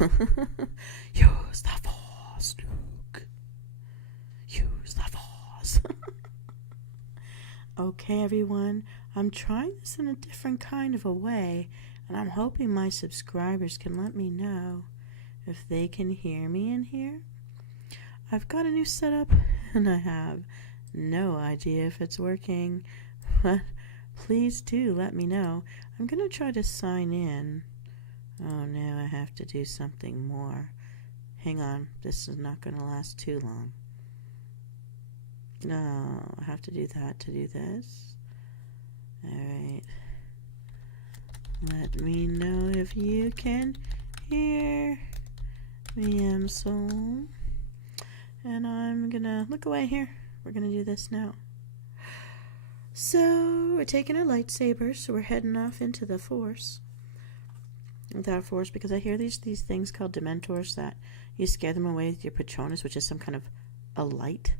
Use the force, Luke. Use the force. Okay, everyone, I'm trying this in a different kind of a way, and I'm hoping my subscribers can let me know if they can hear me in here. I've got a new setup, and I have no idea if it's working, but please do let me know. I'm going to try to sign in. Oh no, I have to do something more. Hang on, this is not going to last too long. No, I have to do that to do this. Alright. Let me know if you can hear me, soul. And I'm gonna look away here. We're gonna do this now. So, we're taking our lightsabers, so we're heading off into the Force. Without Force, because I hear these things called dimentors that you scare them away with your Patronus, which is some kind of a light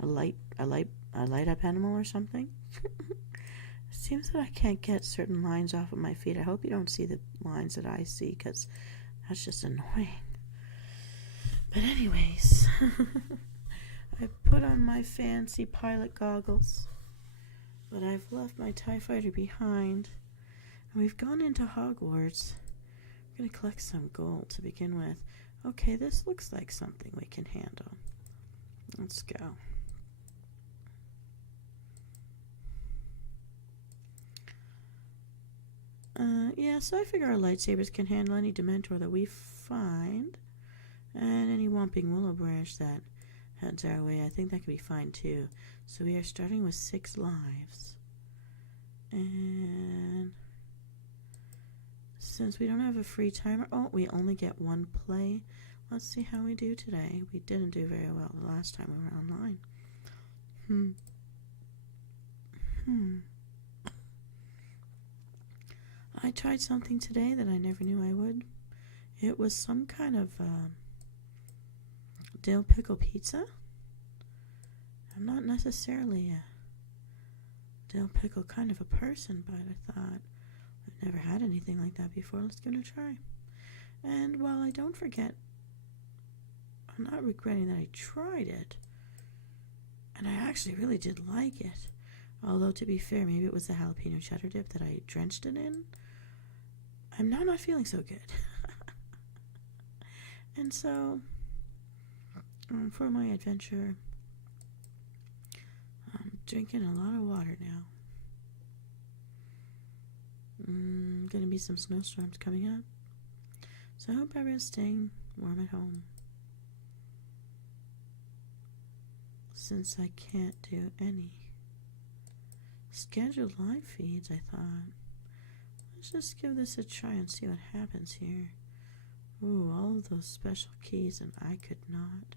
up animal or something. It seems that I can't get certain lines off of my feet. I hope you don't see the lines that I see, because that's just annoying. But anyways, I put on my fancy pilot goggles, but I've left my TIE fighter behind, and we've gone into Hogwarts. We're going to collect some gold to begin with. Okay, this looks like something we can handle. Let's go. Yeah, so I figure our lightsabers can handle any Dementor that we find, and any Whomping Willow Branch that heads our way. I think that could be fine too. So we are starting with 6 lives, and since we don't have a free timer, oh, we only get 1 play. Let's see how we do today. We didn't do very well the last time we were online. I tried something today that I never knew I would. It was some kind of dill pickle pizza. I'm not necessarily a dill pickle kind of a person, but I thought I've never had anything like that before. Let's give it a try. And while I don't forget, I'm not regretting that I tried it. And I actually really did like it. Although, to be fair, maybe it was the jalapeno cheddar dip that I drenched it in. I'm now not feeling so good. And so, for my adventure, I'm drinking a lot of water now. Gonna be some snowstorms coming up. So I hope everyone's staying warm at home. Since I can't do any scheduled live feeds, I thought, let's just give this a try and see what happens here. Ooh, all of those special keys, and I could not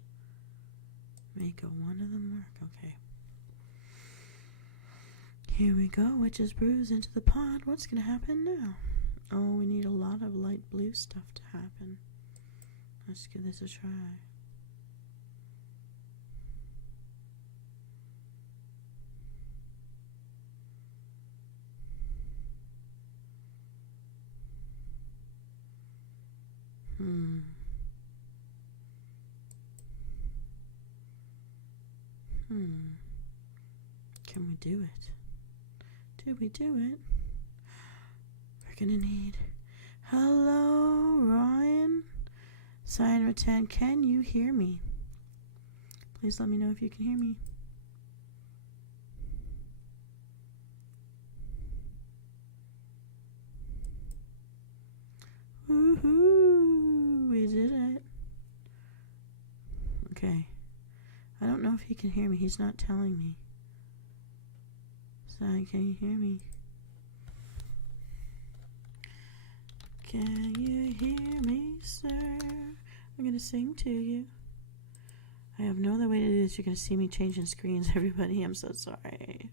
make one of them work. Okay. Here we go, Witch's Brews into the pot. What's going to happen now? Oh, we need a lot of light blue stuff to happen. Let's give this a try. Can we do it? Did we do it? We're gonna need... Hello, Ryan? Cyanide 10, can you hear me? Please let me know if you can hear me. Woohoo! We did it. Okay. I don't know if he can hear me. He's not telling me. So, can you hear me? Can you hear me, sir? I'm gonna sing to you. I have no other way to do this. You're gonna see me changing screens, everybody. I'm so sorry.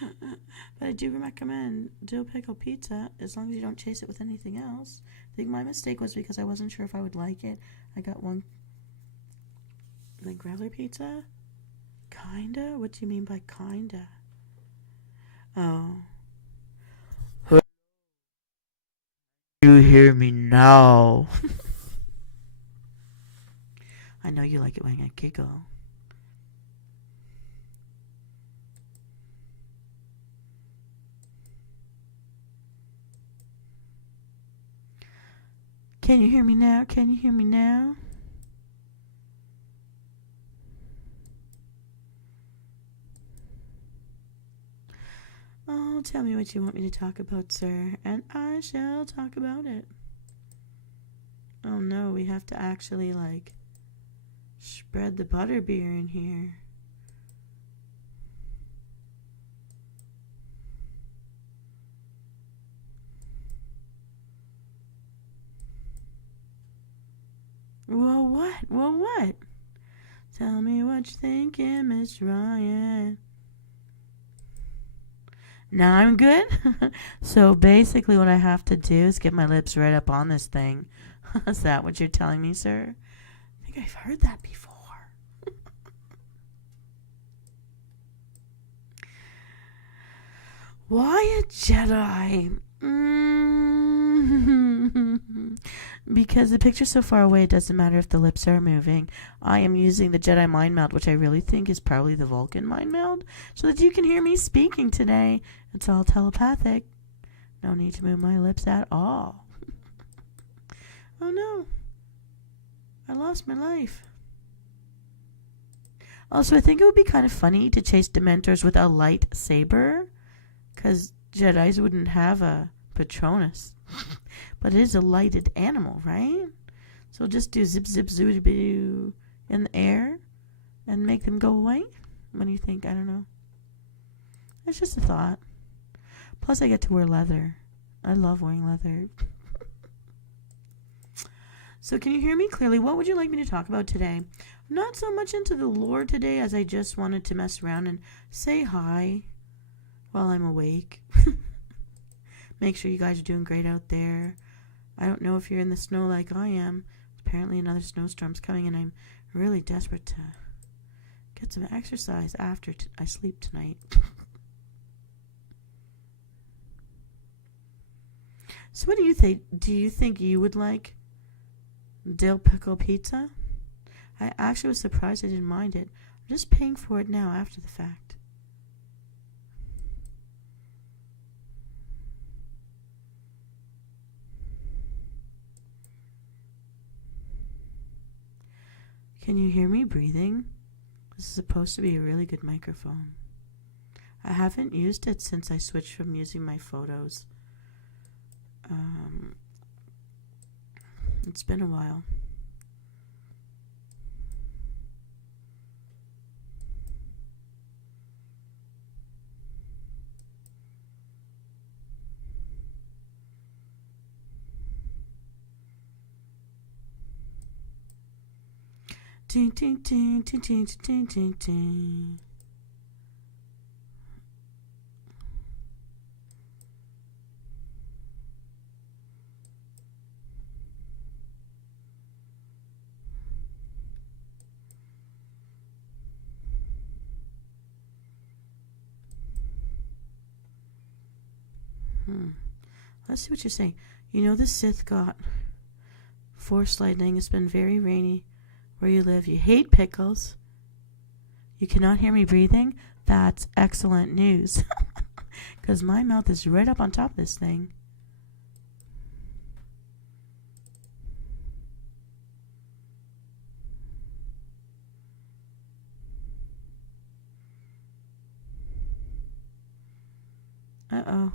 But I do recommend dill pickle pizza, as long as you don't chase it with anything else. I think my mistake was because I wasn't sure if I would like it. I got one, like regular pizza? Kinda? What do you mean by kinda? Oh. You hear me now? I know you like it when I giggle. Can you hear me now? Can you hear me now? Oh, tell me what you want me to talk about, sir, and I shall talk about it. Oh no, we have to actually, like, spread the butterbeer in here. Well, what? Well, what? Tell me what you're thinking, Miss Ryan. Now I'm good. So basically what I have to do is get my lips right up on this thing. Is that what you're telling me, sir? I think I've heard that before. Why a Jedi? Because the picture's so far away, it doesn't matter if the lips are moving. I am using the Jedi mind meld, which I really think is probably the Vulcan mind meld, so that you can hear me speaking today. It's all telepathic. No need to move my lips at all. Oh no. I lost my life. Also, I think it would be kind of funny to chase Dementors with a light saber, because Jedis wouldn't have a Patronus. But it is a lighted animal, right? So just do zip, zip, zoot, boo in the air and make them go away. What do you think? I don't know. It's just a thought. Plus, I get to wear leather. I love wearing leather. So can you hear me clearly? What would you like me to talk about today? Not so much into the lore today as I just wanted to mess around and say hi while I'm awake. Make sure you guys are doing great out there. I don't know if you're in the snow like I am. Apparently another snowstorm's coming and I'm really desperate to get some exercise after I sleep tonight. So what do you think? Do you think you would like dill pickle pizza? I actually was surprised I didn't mind it. I'm just paying for it now after the fact. Can you hear me breathing? This is supposed to be a really good microphone. I haven't used it since I switched from using my photos. It's been a while. Ding, ding, ding, ding, ding, ding, ding, ding. Let's see what you're saying. You know the Sith got force lightning. It's been very rainy where you live. You hate pickles. You cannot hear me breathing. That's excellent news. Because my mouth is right up on top of this thing. Uh-oh.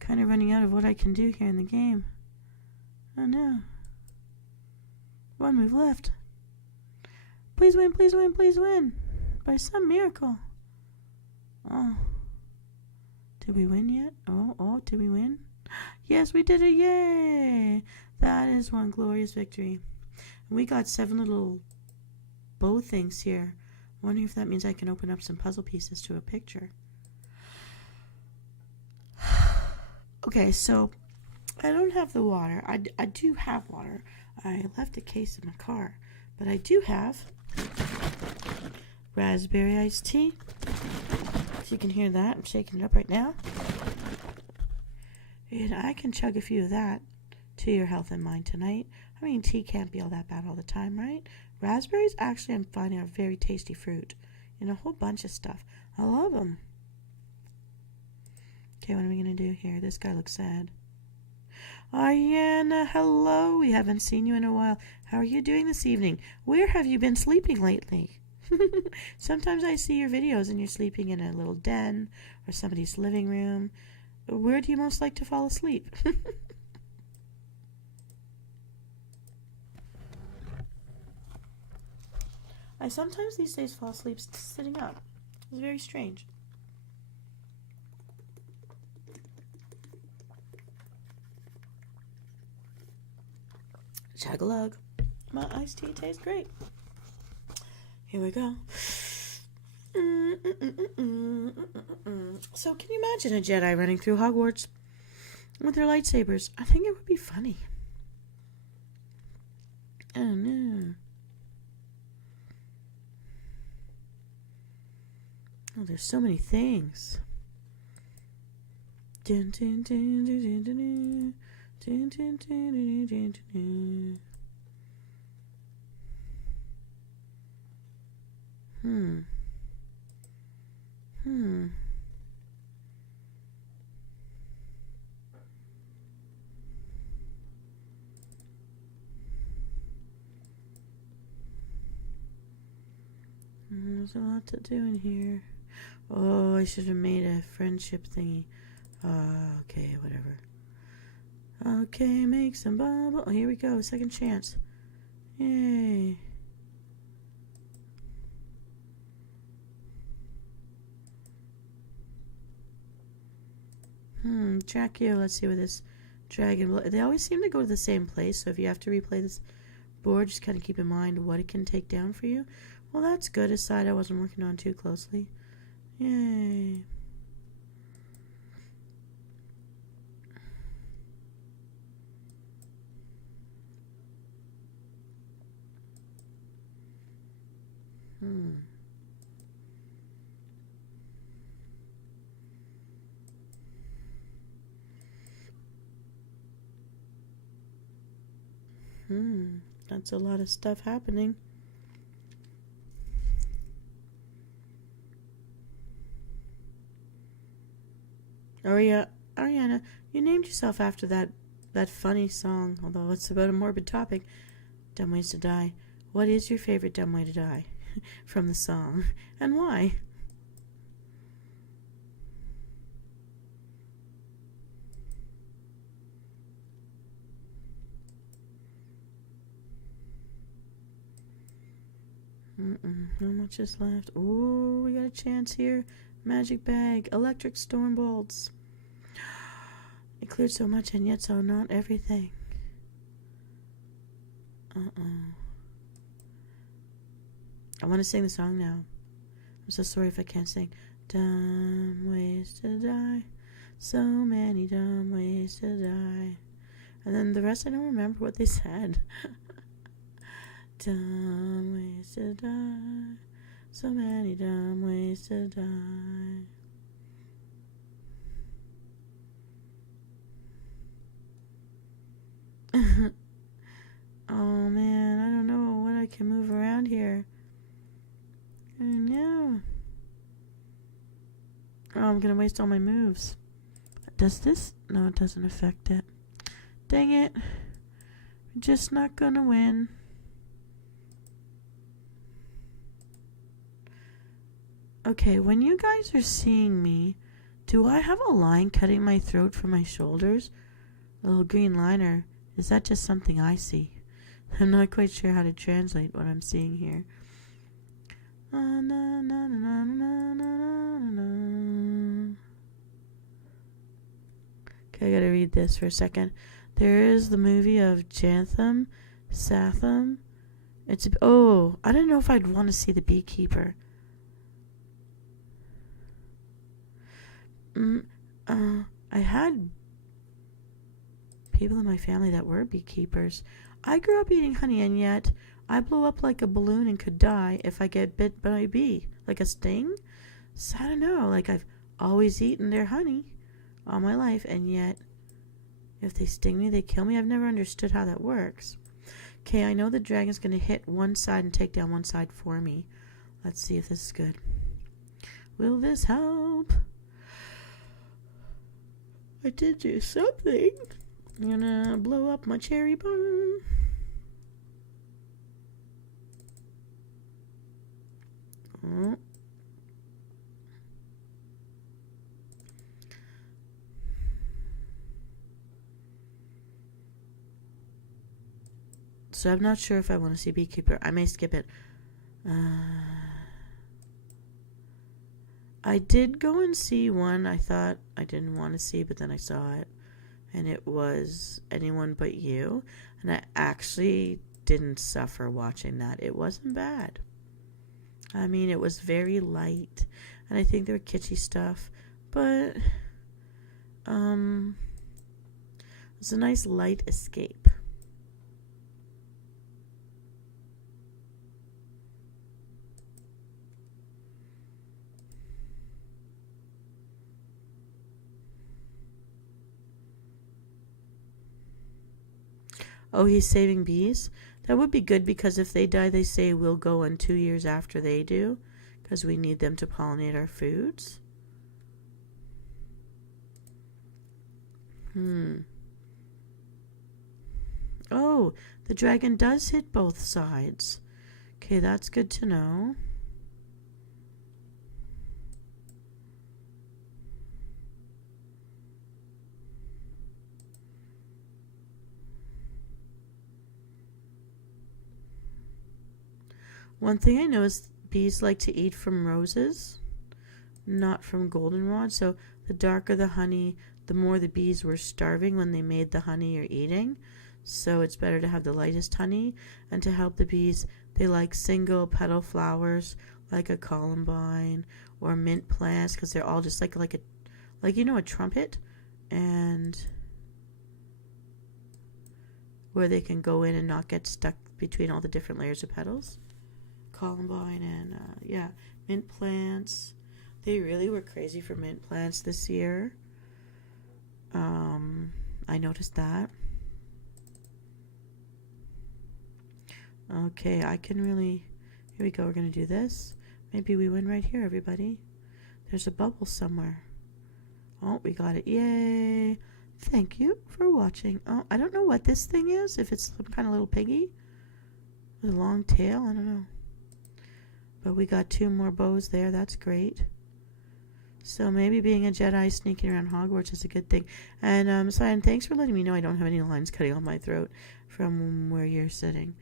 Kind of running out of what I can do here in the game. Oh no. One move left. Please win, please win, please win. By some miracle. Oh. Did we win yet? Oh, did we win? Yes, we did it. Yay. That is one glorious victory. We got 7 little bow things here. Wondering if that means I can open up some puzzle pieces to a picture. Okay, so I don't have the water. I do have water. I left a case in my car. But I do have raspberry iced tea. So you can hear that. I'm shaking it up right now. And I can chug a few of that to to your health and mind tonight. I mean, tea can't be all that bad all the time, right? Raspberries, actually, I'm finding, are a very tasty fruit. And a whole bunch of stuff. I love them. Okay, what are we going to do here? This guy looks sad. Ariana, hello. We haven't seen you in a while. How are you doing this evening? Where have you been sleeping lately? Sometimes I see your videos and you're sleeping in a little den or somebody's living room. Where do you most like to fall asleep? I sometimes these days fall asleep sitting up. It's very strange. Chug-a-lug. My iced tea tastes great. Here we go. So can you imagine a Jedi running through Hogwarts with their lightsabers? I think it would be funny. Oh no. Oh, there's so many things. Dun, dun, dun, dun, dun, dun, dun, dun, dun, dun, dun. There's a lot to do in here. Oh, I should have made a friendship thingy. Okay, whatever. Okay, make some bubble. Oh, here we go. Second chance. Yay. Track you. Let's see what this dragon. They always seem to go to the same place, so if you have to replay this board, just kind of keep in mind what it can take down for you. Well, that's good. A side I wasn't working on too closely. Yay. That's a lot of stuff happening. Ariana, you named yourself after that funny song, although it's about a morbid topic. Dumb Ways to Die. What is your favorite dumb way to die from the song, and why? How much is left? Ooh, we got a chance here. Magic bag. Electric storm bolts. It cleared so much and yet so not everything. I want to sing the song now. I'm so sorry if I can't sing. Dumb ways to die. So many dumb ways to die. And then the rest I don't remember what they said. Dumb ways to die. So many dumb ways to die. Oh man, I don't know what I can move around here. I know. Oh, I'm gonna waste all my moves. Does this? No, it doesn't affect it. Dang it. We're just not gonna win. Okay, when you guys are seeing me, do I have a line cutting my throat from my shoulders? A little green line, or is that just something I see? I'm not quite sure how to translate what I'm seeing here. Okay, I gotta read this for a second. There is the movie of Jantham, Satham. I don't know if I'd want to see The Beekeeper. I had people in my family that were beekeepers. I grew up eating honey, and yet I blow up like a balloon and could die if I get bit by a bee, like a sting. So I don't know, like I've always eaten their honey all my life, and yet If they sting me, they kill me. I've never understood how that works. Okay, I know the dragon's going to hit one side and take down one side for me. Let's see if this is good. Will this help? I did do something. I'm gonna blow up my cherry bomb. Oh. So I'm not sure if I want to see Beekeeper. I may skip it. I did go and see one I thought I didn't want to see, but then I saw it. And it was Anyone But You. And I actually didn't suffer watching that. It wasn't bad. I mean, it was very light. And I think there were kitschy stuff. But it was a nice light escape. Oh, he's saving bees? That would be good because if they die, they say we'll go on 2 years after they do because we need them to pollinate our foods. Oh, the dragon does hit both sides. Okay, that's good to know. One thing I know is bees like to eat from roses, not from goldenrod. So the darker the honey, the more the bees were starving when they made the honey or eating. So it's better to have the lightest honey. And to help the bees, they like single petal flowers like a columbine or mint plants because they're all just like a trumpet, and where they can go in and not get stuck between all the different layers of petals. Columbine and mint plants. They really were crazy for mint plants this year. I noticed that. Okay, I can really... Here we go, we're going to do this. Maybe we win right here, everybody. There's a bubble somewhere. Oh, we got it. Yay! Thank you for watching. Oh, I don't know what this thing is. If it's some kind of little piggy with a long tail, I don't know. But we got 2 more bows there. That's great. So maybe being a Jedi sneaking around Hogwarts is a good thing. And Cyan, thanks for letting me know I don't have any lines cutting off my throat from where you're sitting.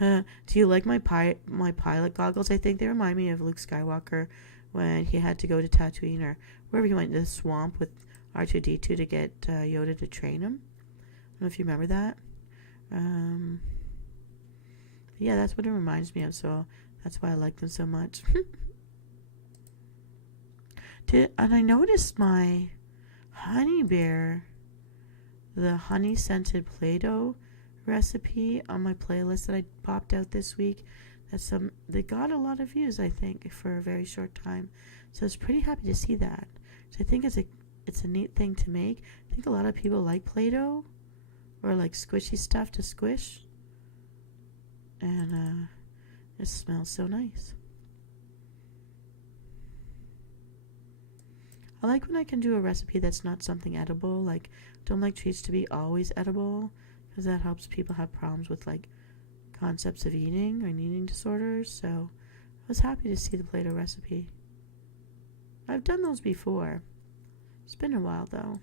Do you like my pilot goggles? I think they remind me of Luke Skywalker when he had to go to Tatooine or wherever he went in the swamp with R2-D2 to get Yoda to train him. I don't know if you remember that. Yeah, that's what it reminds me of. So that's why I like them so much. And I noticed my honey bear, the honey scented Play-Doh recipe on my playlist that I popped out this week. They got a lot of views, I think, for a very short time. So I was pretty happy to see that. So I think it's a neat thing to make. I think a lot of people like Play-Doh or like squishy stuff to squish. And it smells so nice. I like when I can do a recipe that's not something edible. Like, don't like treats to be always edible because that helps people have problems with like concepts of eating or eating disorders. So I was happy to see the Play-Doh recipe. I've done those before. It's been a while though.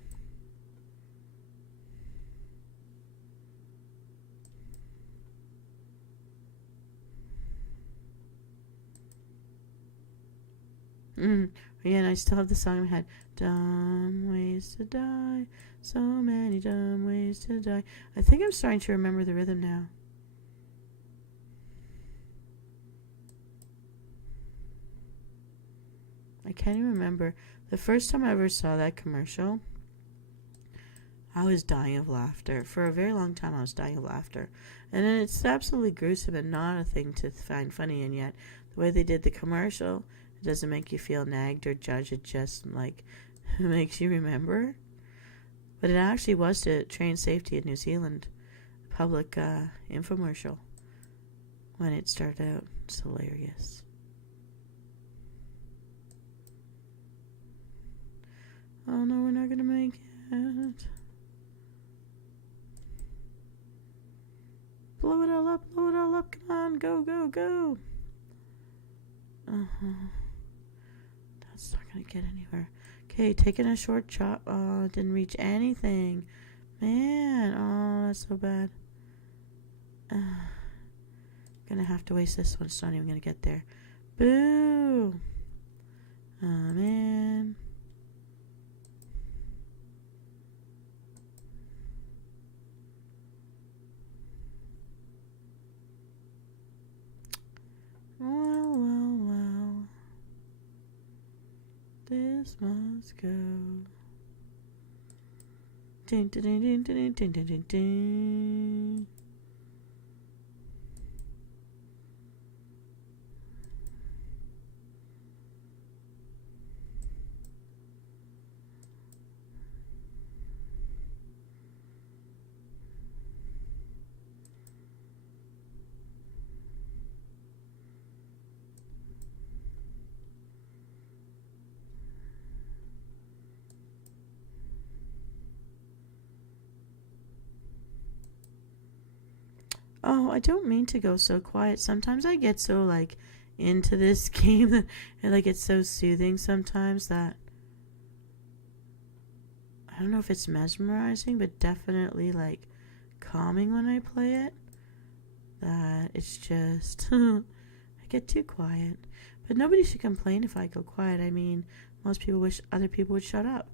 Yeah, and I still have the song in my head. Dumb ways to die. So many dumb ways to die. I think I'm starting to remember the rhythm now. I can't even remember. The first time I ever saw that commercial, I was dying of laughter. For a very long time, I was dying of laughter. And then it's absolutely gruesome and not a thing to find funny. And yet, the way they did the commercial, it doesn't make you feel nagged or judged. It just, like, makes you remember. But it actually was to train safety in New Zealand. Public infomercial when it started out. It's hilarious. Oh no, we're not gonna make it. Blow it all up, blow it all up. Come on, go, go, go. That's not gonna get anywhere. Okay, taking a short chop. Oh, didn't reach anything. Man, oh, that's so bad. Gonna have to waste this one. It's not even gonna get there. Boo! Oh, man. Well. This must go. Ding, ding, ding, ding, ding, ding, ding, ding, ding. Oh, I don't mean to go so quiet. Sometimes I get so, like, into this game that and, like, it's so soothing sometimes that I don't know if it's mesmerizing, but definitely, like, calming when I play it. That it's just I get too quiet. But nobody should complain if I go quiet. I mean, most people wish other people would shut up.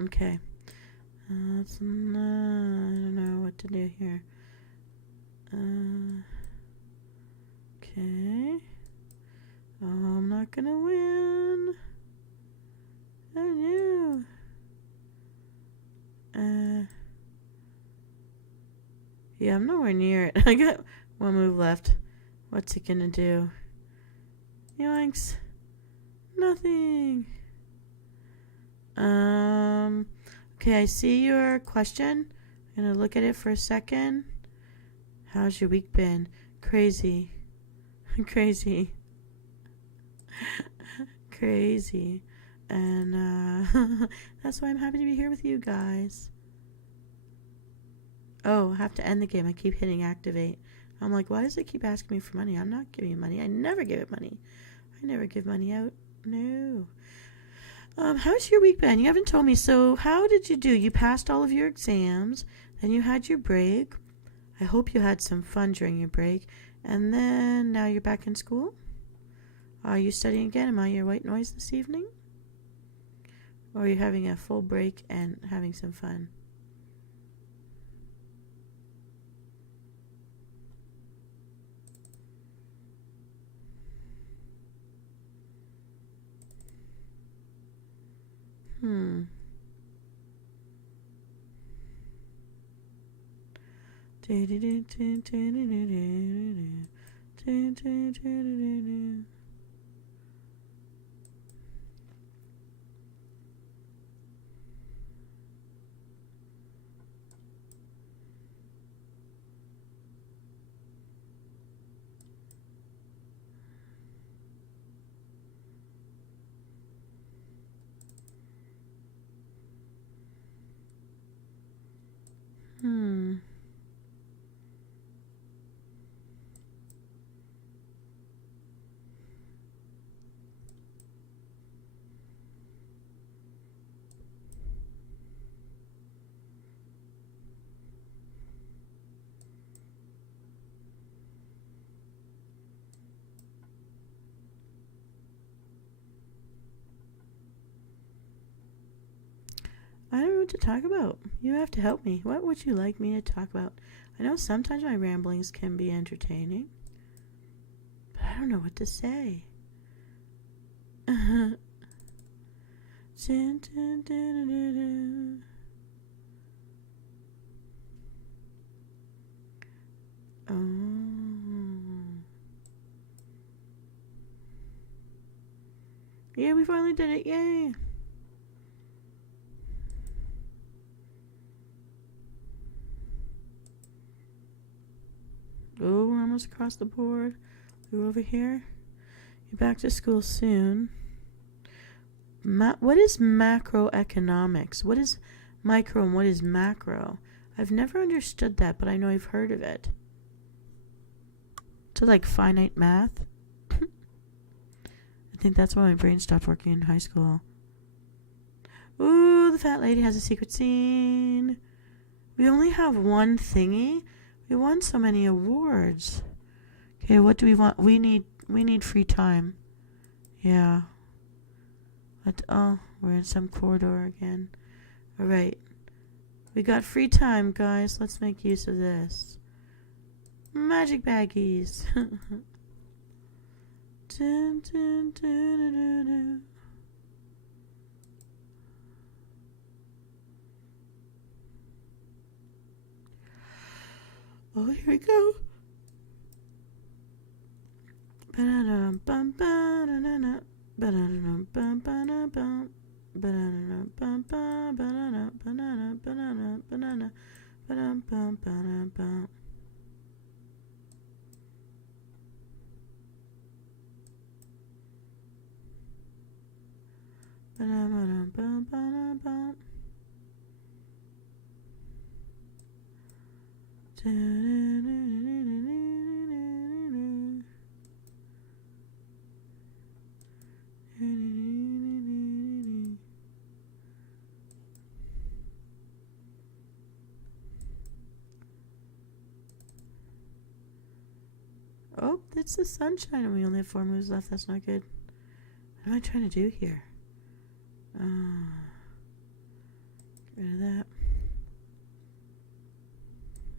Okay. I don't know what to do here. Okay. Oh, I'm not gonna win. I knew. Yeah, I'm nowhere near it. I got one move left. What's it gonna do? Yoinks. Nothing. Okay, I see your question. I'm gonna look at it for a second. How's your week been? Crazy. Crazy. Crazy. And that's why I'm happy to be here with you guys. Oh, I have to end the game. I keep hitting activate. I'm like, why does it keep asking me for money? I'm not giving you money. I never give it money. I never give money out. No. How's your week been? You haven't told me. So how did you do? You passed all of your exams. Then you had your break. I hope you had some fun during your break. And then now you're back in school? Are you studying again? Am I your white noise this evening? Or are you having a full break and having some fun? what to talk about. You have to help me. What would you like me to talk about? I know sometimes my ramblings can be entertaining, but I don't know what to say. Dun, dun, dun, dun, dun. Oh. Yeah, we finally did it. Yay. Oh, we're almost across the board. We're over here. You're back to school soon. What is macroeconomics? What is micro and what is macro? I've never understood that, but I know I've heard of it. So like finite math? I think that's why my brain stopped working in high school. Ooh, the fat lady has a secret scene. We only have one thingy. We won so many awards. Okay, what do we want? We need free time. Yeah. We're in some corridor again. Alright. We got free time, guys. Let's make use of this. Magic baggies. Dun, dun, dun, dun, dun, dun. Oh, here we go. Oh, it's the sunshine and we only have 4 moves left. That's not good. What am I trying to do here? Get rid of that.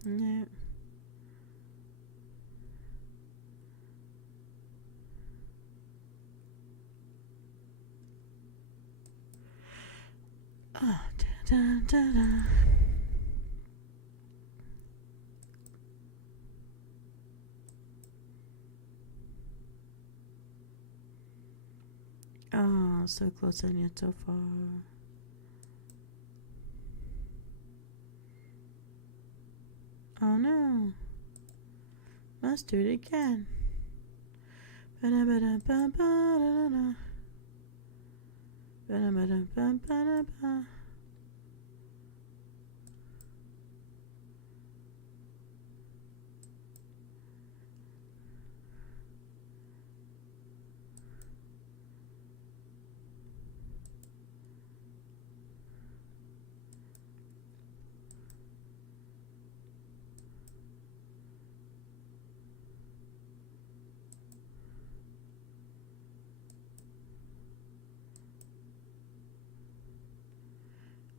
Yeah. Oh, da, da, da, da. Oh, so close and yet so far. Oh no. Must do it again.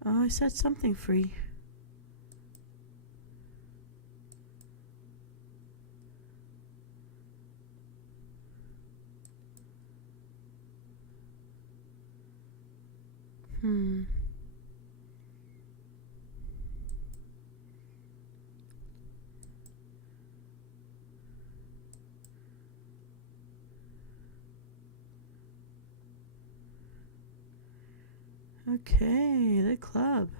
Oh, I set something free. Okay, the club.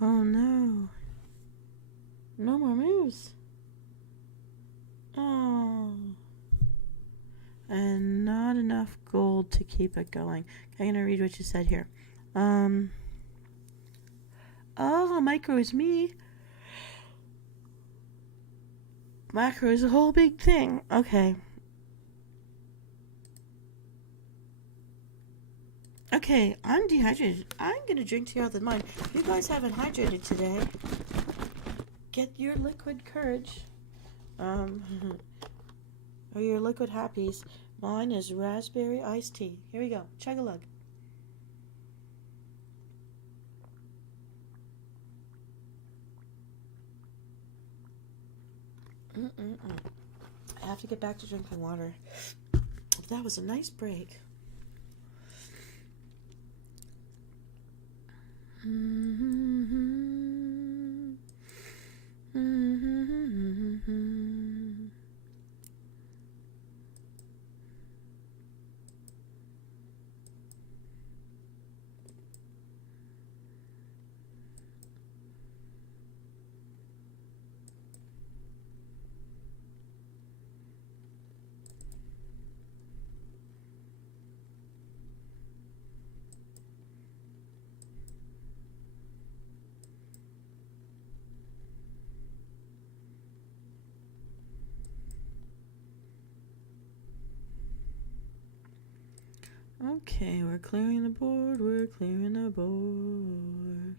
Oh no. No more moves. Oh. And not enough gold to keep it going. I'm gonna read what you said here. Oh, micro is me. Macro is a whole big thing. Okay. Okay, I'm dehydrated. I'm gonna drink tea out of the mine. You guys haven't hydrated today. Get your liquid courage. Or your liquid happies. Mine is raspberry iced tea. Here we go. Chug a lug. I have to get back to drinking water. That was a nice break. Okay, we're clearing the board. We're clearing the board.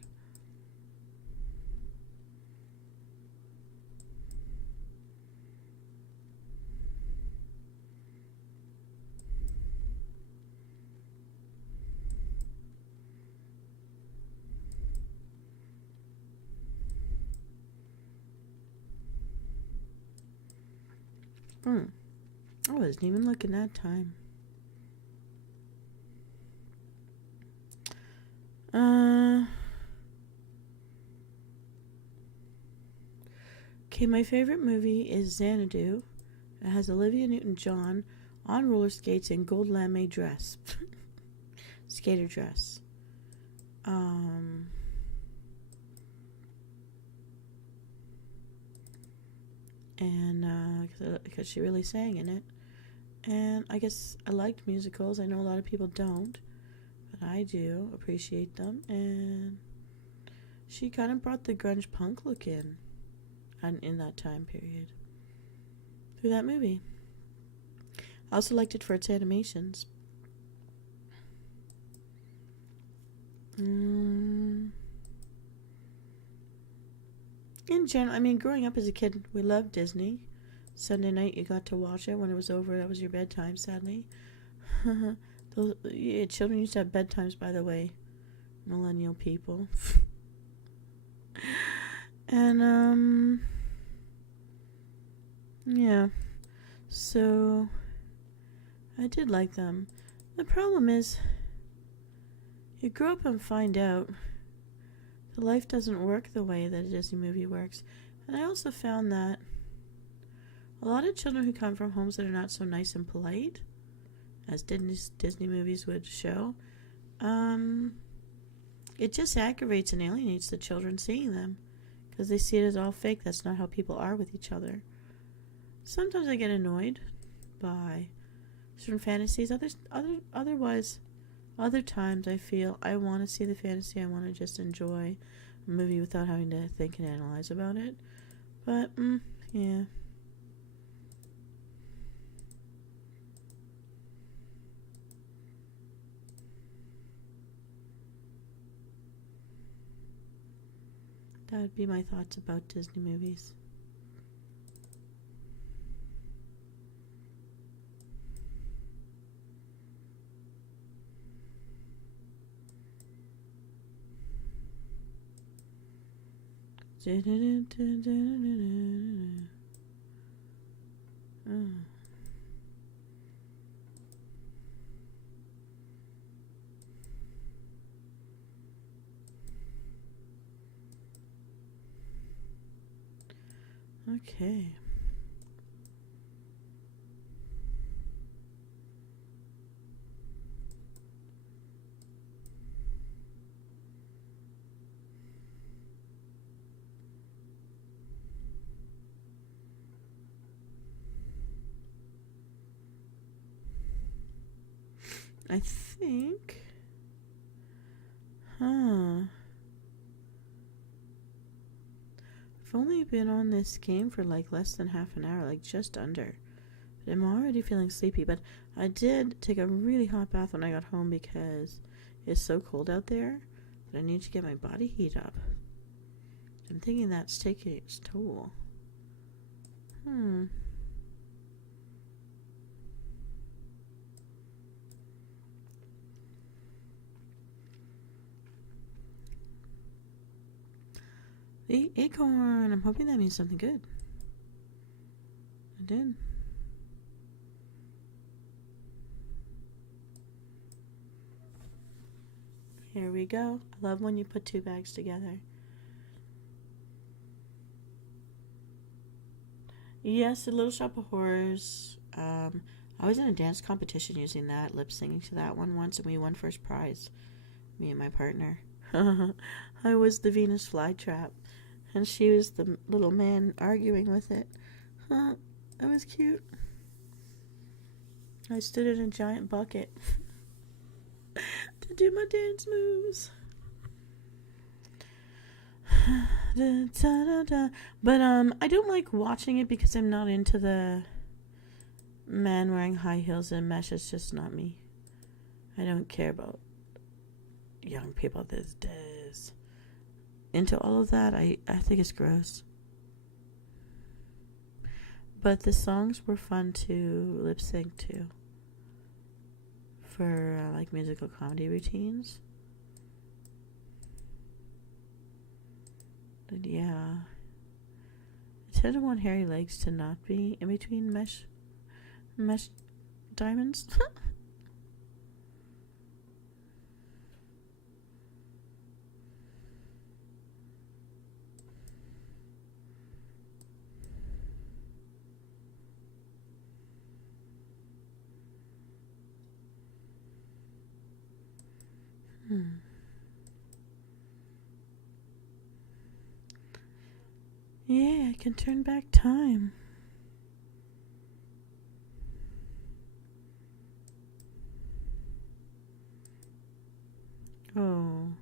I wasn't even looking that time. Okay, my favorite movie is Xanadu. It has Olivia Newton-John on roller skates in gold lame dress. Skater dress. And because she really sang in it. And I guess I liked musicals. I know a lot of people don't, but I do appreciate them. And she kind of brought the grunge punk look in that time period through that movie. I also liked it for its animations. In general, I mean, growing up as a kid, we loved Disney. Sunday night, you got to watch it. When it was over, that was your bedtime, sadly. Children used to have bedtimes, by the way. Millennial people. And, yeah. So, I did like them. The problem is, you grow up and find out that life doesn't work the way that a Disney movie works. And I also found that a lot of children who come from homes that are not so nice and polite, as Disney movies would show, it just aggravates and alienates the children seeing them, because they see it as all fake. That's not how people are with each other. Sometimes I get annoyed by certain fantasies. Other times I feel I want to see the fantasy. I want to just enjoy a movie without having to think and analyze about it. But, yeah. That would be my thoughts about Disney movies. Okay. I think. I've only been on this game for like less than half an hour, like just under. But I'm already feeling sleepy, but I did take a really hot bath when I got home because it's so cold out there that I need to get my body heat up. I'm thinking that's taking its toll. The acorn. I'm hoping that means something good. I did. Here we go. I love when you put two bags together. Yes, the Little Shop of Horrors. I was in a dance competition using that, lip singing to that one once, and we won first prize. Me and my partner. I was the Venus flytrap, and she was the little man arguing with it. That was cute. I stood in a giant bucket to do my dance moves. But I don't like watching it because I'm not into the man wearing high heels and mesh. It's just not me. I don't care about young people these days. Into all of that, I think it's gross. But the songs were fun to lip sync to for like musical comedy routines. But yeah, I tend to want hairy legs to not be in between mesh diamonds. Yeah, I can turn back time. Oh, I'm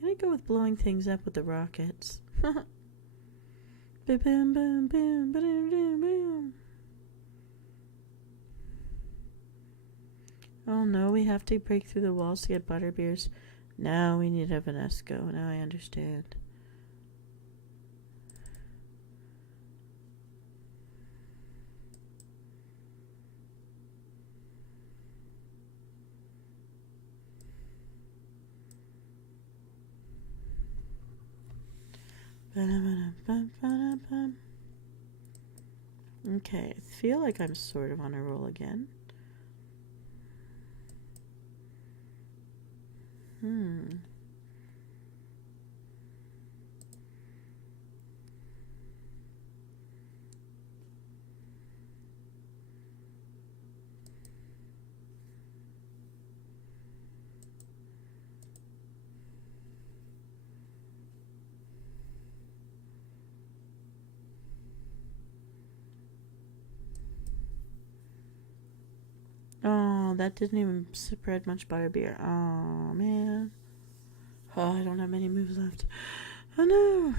gonna go with blowing things up with the rockets. Boom, boom, boom, boom, boom, boom, boom. Oh no, we have to break through the walls to get butterbeers. Now we need a Vanesco. Now I understand. Okay, I feel like I'm sort of on a roll again. Oh, that didn't even spread much butterbeer. Oh, man. Oh, I don't have many moves left. Oh, no.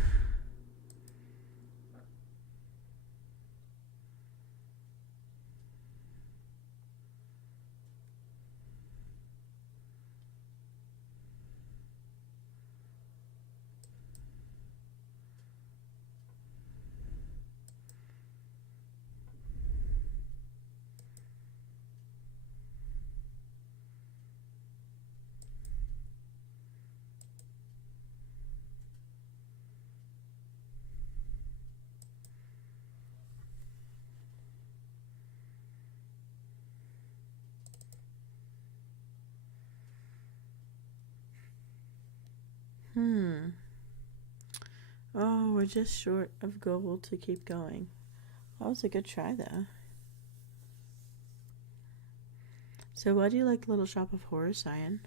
Oh, we're just short of gold to keep going. That was a good try, though. So why do you like Little Shop of Horrors, Cyan?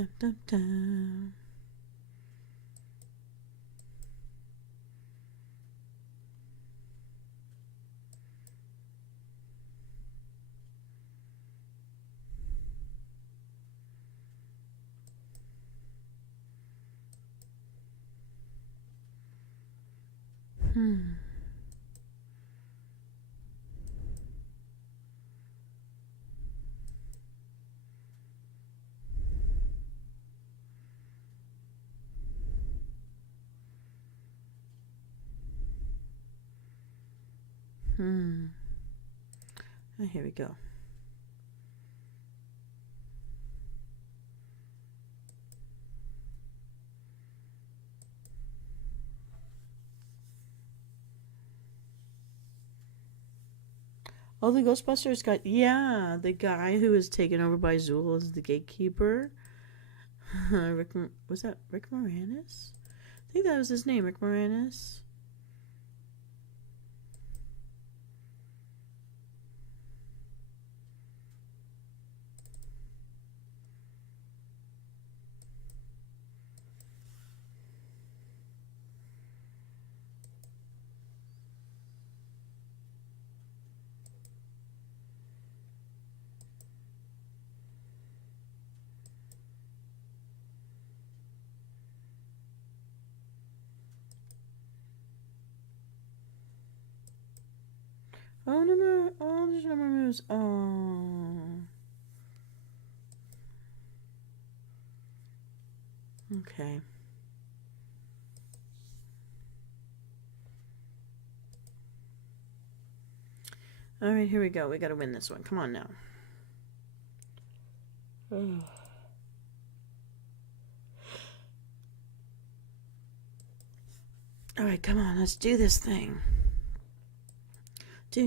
Dum, dum, dum. Hmm. Hmm. Oh, here we go. Oh, the Ghostbusters got, yeah, the guy who was taken over by Zool as the gatekeeper. Was that Rick Moranis? I think that was his name, Rick Moranis. Oh, number, oh, there's number moves. Oh. Okay. All right, here we go. We got to win this one. Come on now. Oh. All right, come on. Let's do this thing. All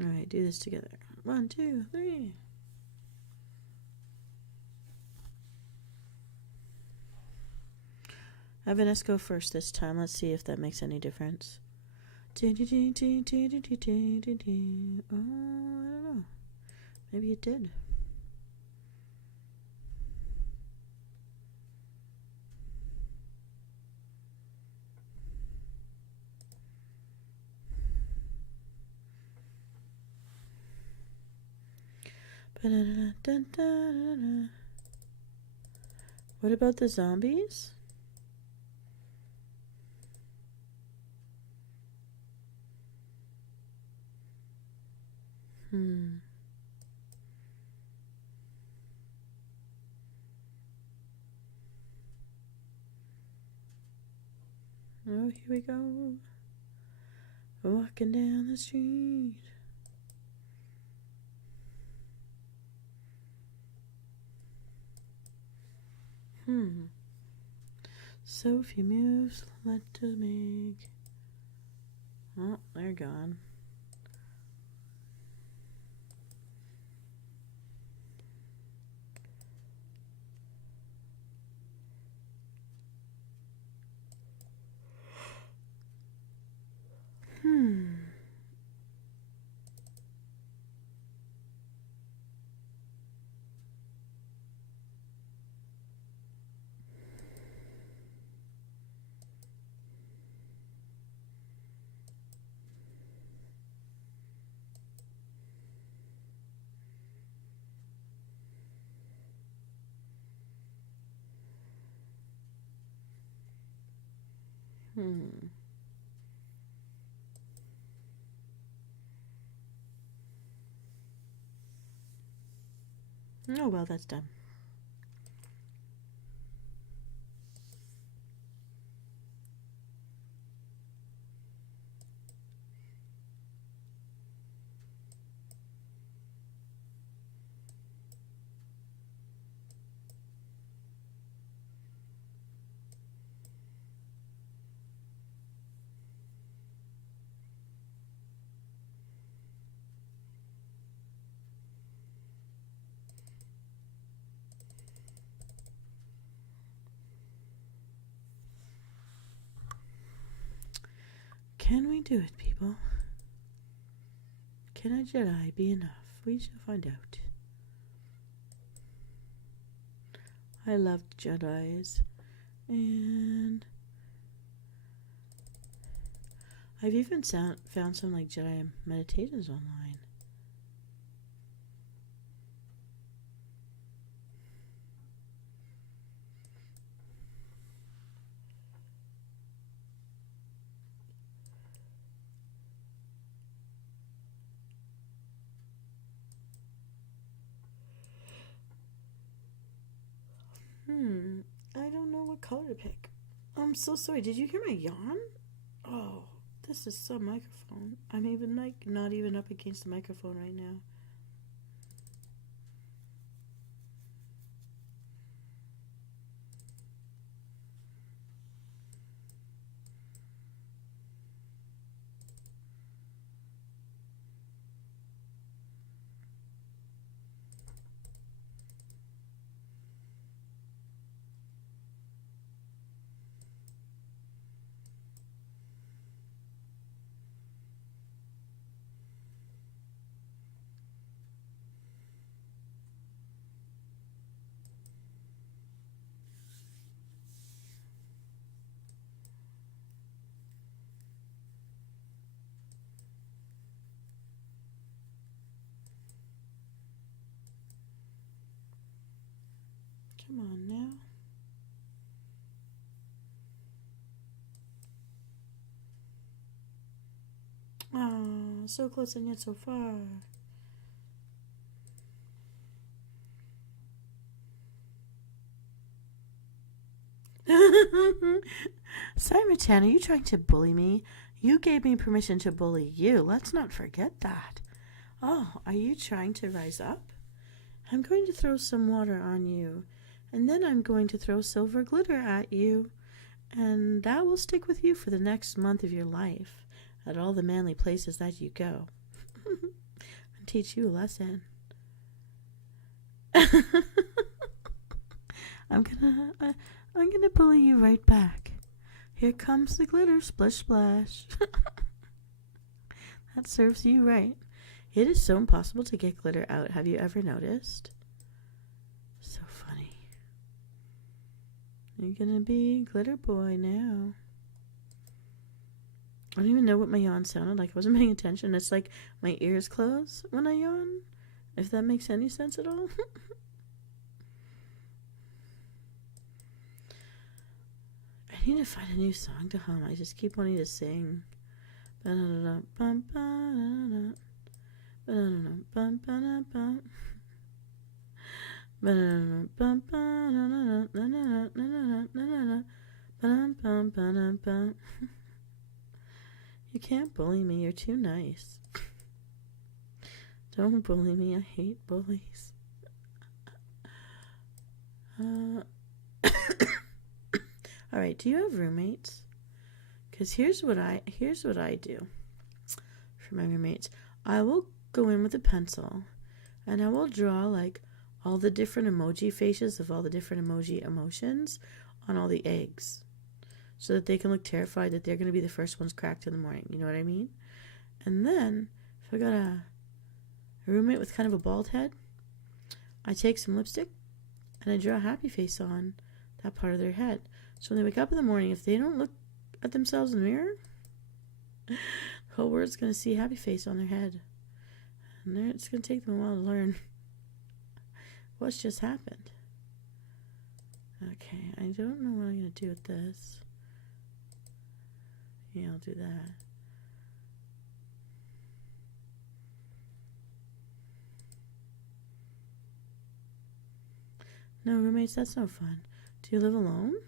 right, do this together. 1, 2, 3. Have Vanessa go first this time. Let's see if that makes any difference. Oh, I don't know. Maybe it did. What about the zombies? Oh, here we go. Walking down the street. So few moves left to make. Oh, they're gone. Oh, well, that's done. Can we do it, people? Can a Jedi be enough? We shall find out. I loved Jedis, and I've even found some like Jedi meditations online. I don't know what color to pick. I'm so sorry. Did you hear my yawn? Oh, this is so microphone. I'm even like not even up against the microphone right now. Come on now. Oh, so close and yet so far. Simon, are you trying to bully me? You gave me permission to bully you. Let's not forget that. Oh, are you trying to rise up? I'm going to throw some water on you, and then I'm going to throw silver glitter at you, and that will stick with you for the next month of your life at all the manly places that you go. And teach you a lesson. I'm gonna bully you right back. Here comes the glitter, splish splash. That serves you right. It is so impossible to get glitter out. Have you ever noticed? So funny. You're gonna be glitter boy now. I don't even know what my yawn sounded like. I wasn't paying attention. It's like my ears close when I yawn. If that makes any sense at all. I need to find a new song to hum. I just keep wanting to sing. You can't bully me. You're too nice. Don't bully me. I hate bullies. All right, do you have roommates? Because here's what I do for my roommates. I will go in with a pencil, and I will draw like all the different emoji faces of all the different emoji emotions on all the eggs, so that they can look terrified that they're going to be the first ones cracked in the morning. You know what I mean? And then if I got a roommate with kind of a bald head, I take some lipstick and I draw a happy face on that part of their head. So when they wake up in the morning, if they don't look at themselves in the mirror, the whole world's going to see a happy face on their head. And it's going to take them a while to learn what's just happened. Okay, I don't know what I'm going to do with this. Yeah, I'll do that. No, roommates, that's no fun. Do you live alone?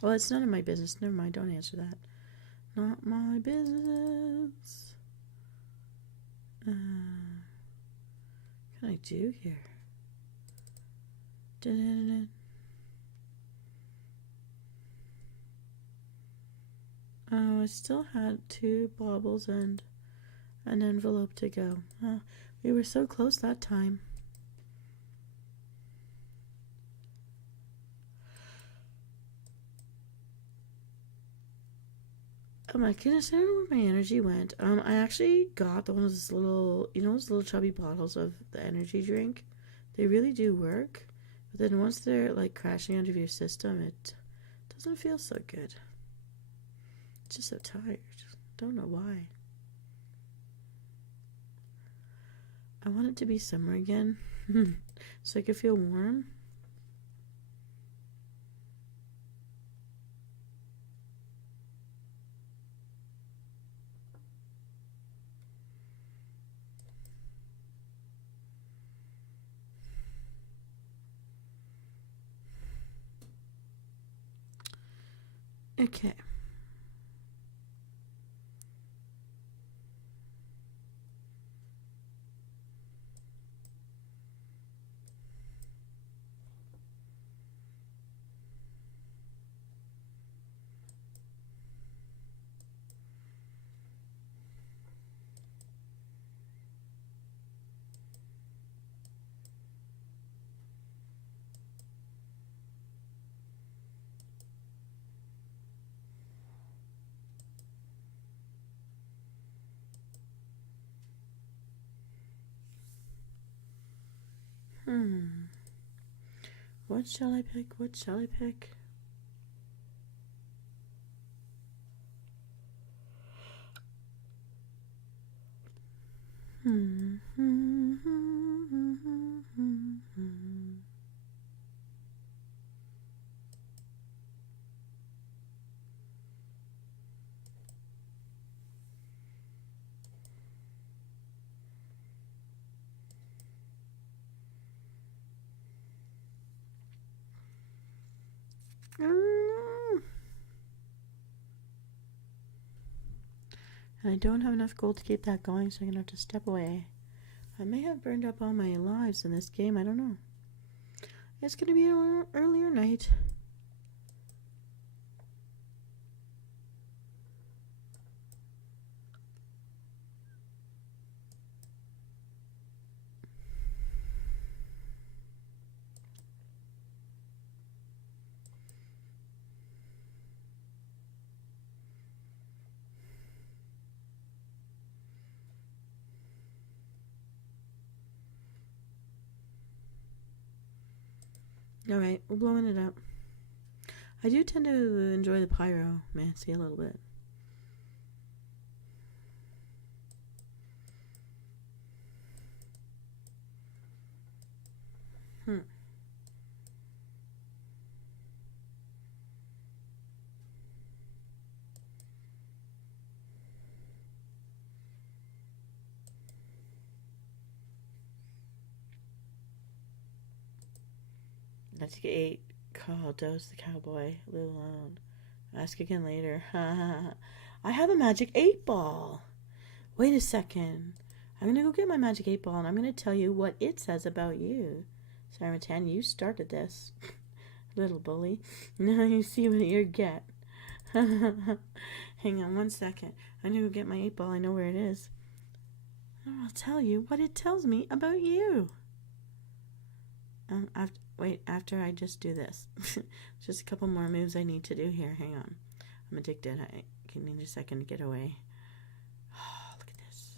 Well, it's none of my business. Never mind, don't answer that. Not my business. What can I do here? Da-da-da-da. Oh, I still had 2 baubles and an envelope to go. Oh, we were so close that time. Oh my goodness, I don't know where my energy went. I actually got one of those little, those little chubby bottles of the energy drink. They really do work. But then once they're like crashing out of your system, it doesn't feel so good. Just so tired. Don't know why. I want it to be summer again so I could feel warm. Okay. What shall I pick? What shall I pick? And I don't have enough gold to keep that going, so I'm gonna have to step away. I may have burned up all my lives in this game, I don't know. It's gonna be an earlier night. Alright, we're blowing it up. I do tend to enjoy the pyromancy a little bit. Let's get 8. Call Dose the Cowboy. Live alone. Ask again later. I have a magic 8 ball. Wait a second. I'm gonna go get my magic 8 ball and I'm gonna tell you what it says about you. Sorry, Matan, you started this. Little bully. Now you see what you get. Hang on 1 second. I'm gonna go get my 8 ball. I know where it is. I'll tell you what it tells me about you. After I just do this. Just a couple more moves I need to do here. Hang on. I'm addicted. I can need a second to get away. Oh, look at this.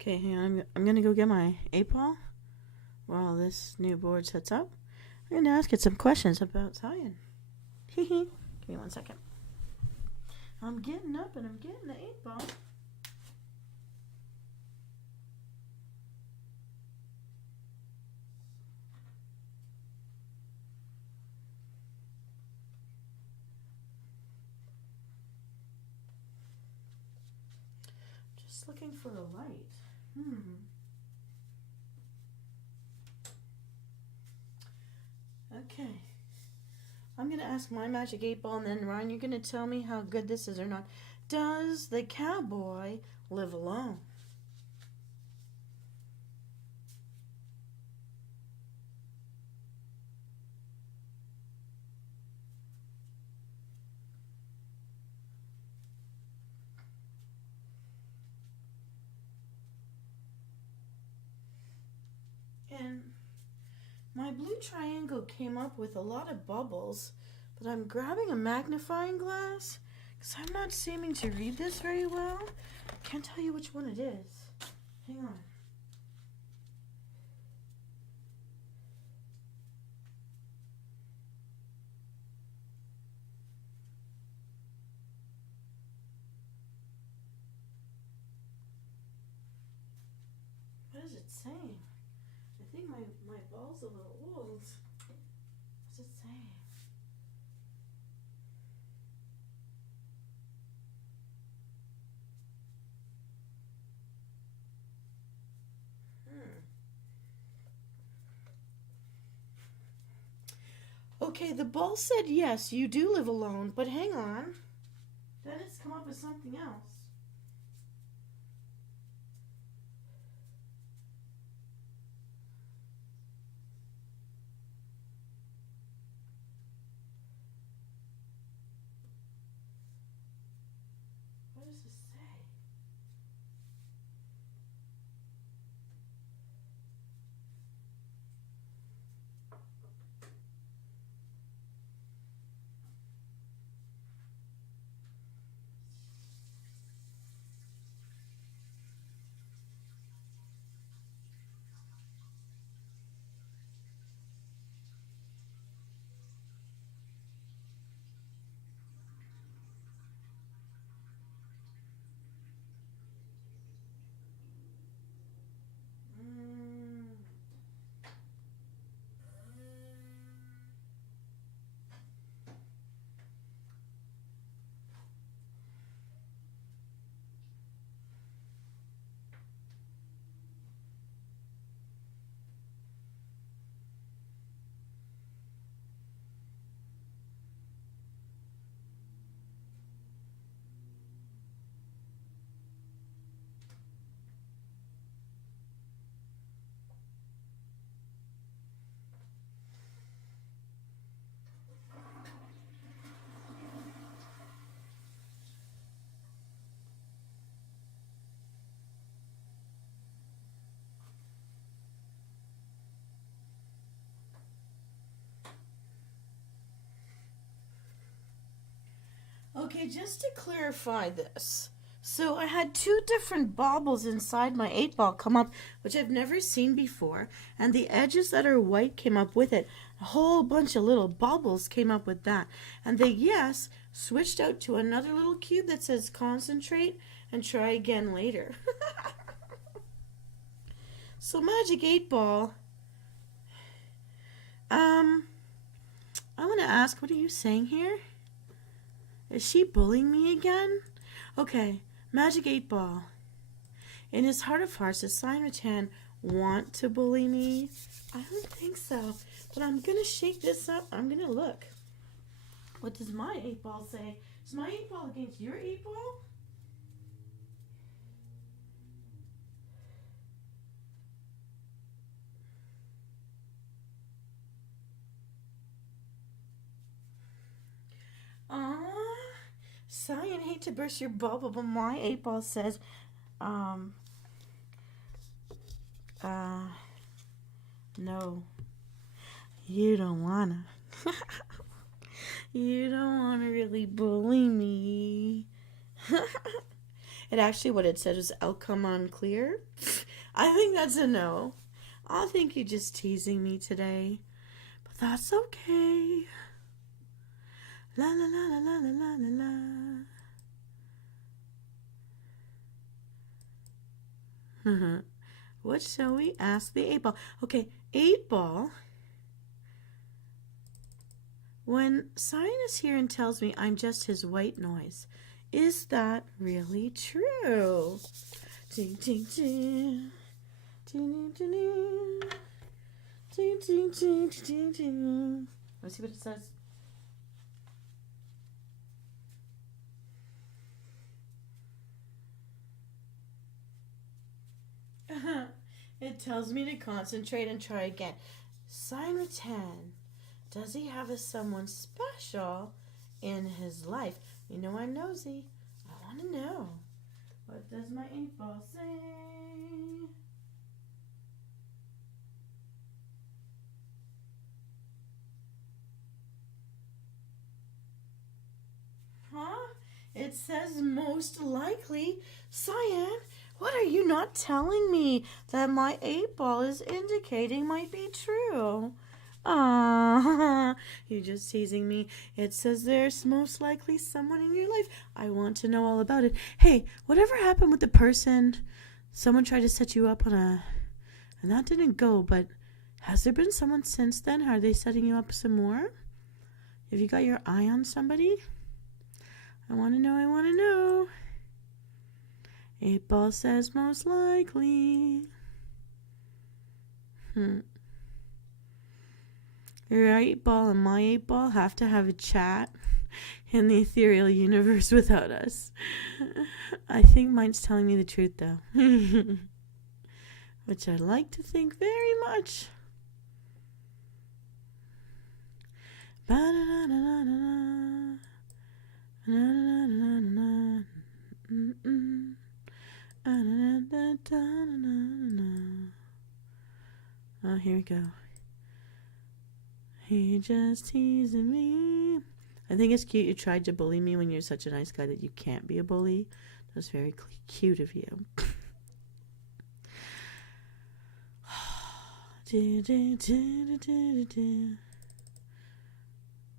Okay, hang on. I'm gonna go get my 8 ball. while this new board sets up, I'm going to ask it some questions about Zion. Give me 1 second. I'm getting up and I'm getting the 8-ball. Just looking for a light. Okay. I'm going to ask my magic 8-ball, and then Ryan, you're going to tell me how good this is or not. Does the cowboy live alone? And my blue triangle came up with a lot of bubbles, but I'm grabbing a magnifying glass because I'm not seeming to read this very well. I can't tell you which one it is. Hang on. What is it saying? I think my ball's a little old. What's it saying? Okay, the ball said yes, you do live alone, but hang on. Then it's come up with something else. What does this say? Okay, just to clarify this. So I had two different baubles inside my 8-ball come up, which I've never seen before, and the edges that are white came up with it. A whole bunch of little bubbles came up with that. And the yes switched out to another little cube that says concentrate and try again later. So Magic 8-ball. I want to ask, what are you saying here? Is she bullying me again? Okay, Magic 8-ball. In his heart of hearts, does Cyan want to bully me? I don't think so. But I'm going to shake this up. I'm going to look. What does my 8-ball say? Is my 8-ball against your 8-ball? Cyan, hate to burst your bubble, but my 8-ball says, no, you don't wanna. You don't wanna really bully me. It actually, what it said was outcome unclear. I think that's a no. I think you're just teasing me today. But that's okay. La la la la la la la la. What shall we ask the 8 ball? Okay, 8 ball. When Cyan is here and tells me I'm just his white noise, is that really true? Ding, ding, ding. Ding, ding, ding. Ding, ding, ding, ding, ding. Let's see what it says. It tells me to concentrate and try again. Sign 10. Does he have someone special in his life? You know I'm nosy. I want to know. What does my 8 ball say? Huh? It says most likely. Cyan, what are you not telling me that my 8 ball is indicating might be true? Ah, you're just teasing me. It says there's most likely someone in your life. I want to know all about it. Hey, whatever happened with the person? Someone tried to set you up on and that didn't go, but has there been someone since then? Are they setting you up some more? Have you got your eye on somebody? I want to know. 8 ball says most likely. Your 8 ball and my 8 ball have to have a chat in the ethereal universe without us. I think mine's telling me the truth, though. Which I like to think very much. Oh, here we go. He just teasing me. I think it's cute you tried to bully me when you're such a nice guy that you can't be a bully. That's very cute of you.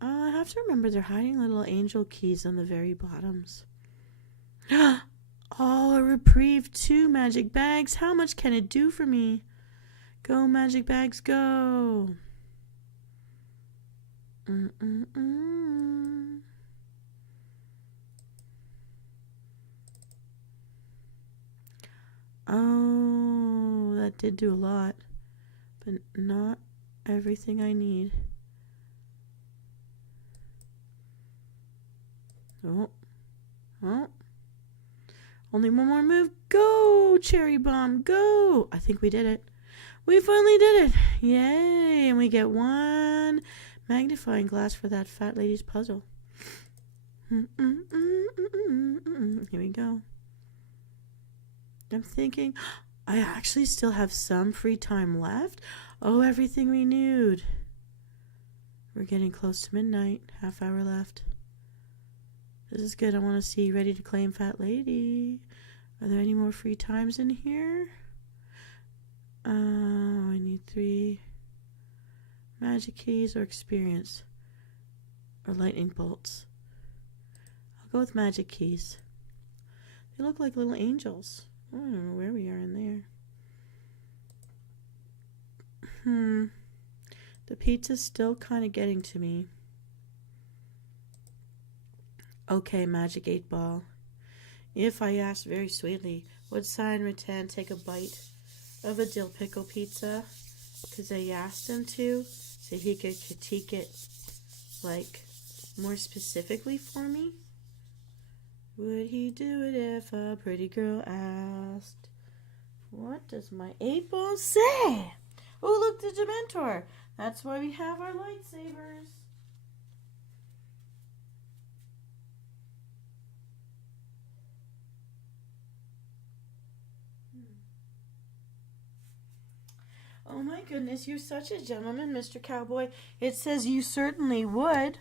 I have to remember they're hiding little angel keys on the very bottoms. Oh, a reprieve, 2 magic bags. How much can it do for me? Go, magic bags, go. Oh, that did do a lot, but not everything I need. Oh. Only one more move. Go, cherry bomb, go. I think we did it. We finally did it. Yay, and we get 1 magnifying glass for that fat lady's puzzle. Here we go. I'm thinking, I actually still have some free time left. Oh, everything renewed. We're getting close to midnight. Half hour left. This is good. I want to see ready to claim fat lady. Are there any more free times in here? I need 3 magic keys or experience or lightning bolts. I'll go with magic keys. They look like little angels. I don't know where we are in there. The pizza's still kind of getting to me. Okay, magic 8 ball. If I asked very sweetly, would Cyan Rattan take a bite of a dill pickle pizza? Because I asked him to, so he could critique it, like, more specifically for me. Would he do it if a pretty girl asked? What does my 8 ball say? Oh, look, the Dementor. That's why we have our lightsabers. Oh my goodness, you're such a gentleman, Mr. Cowboy. It says you certainly would.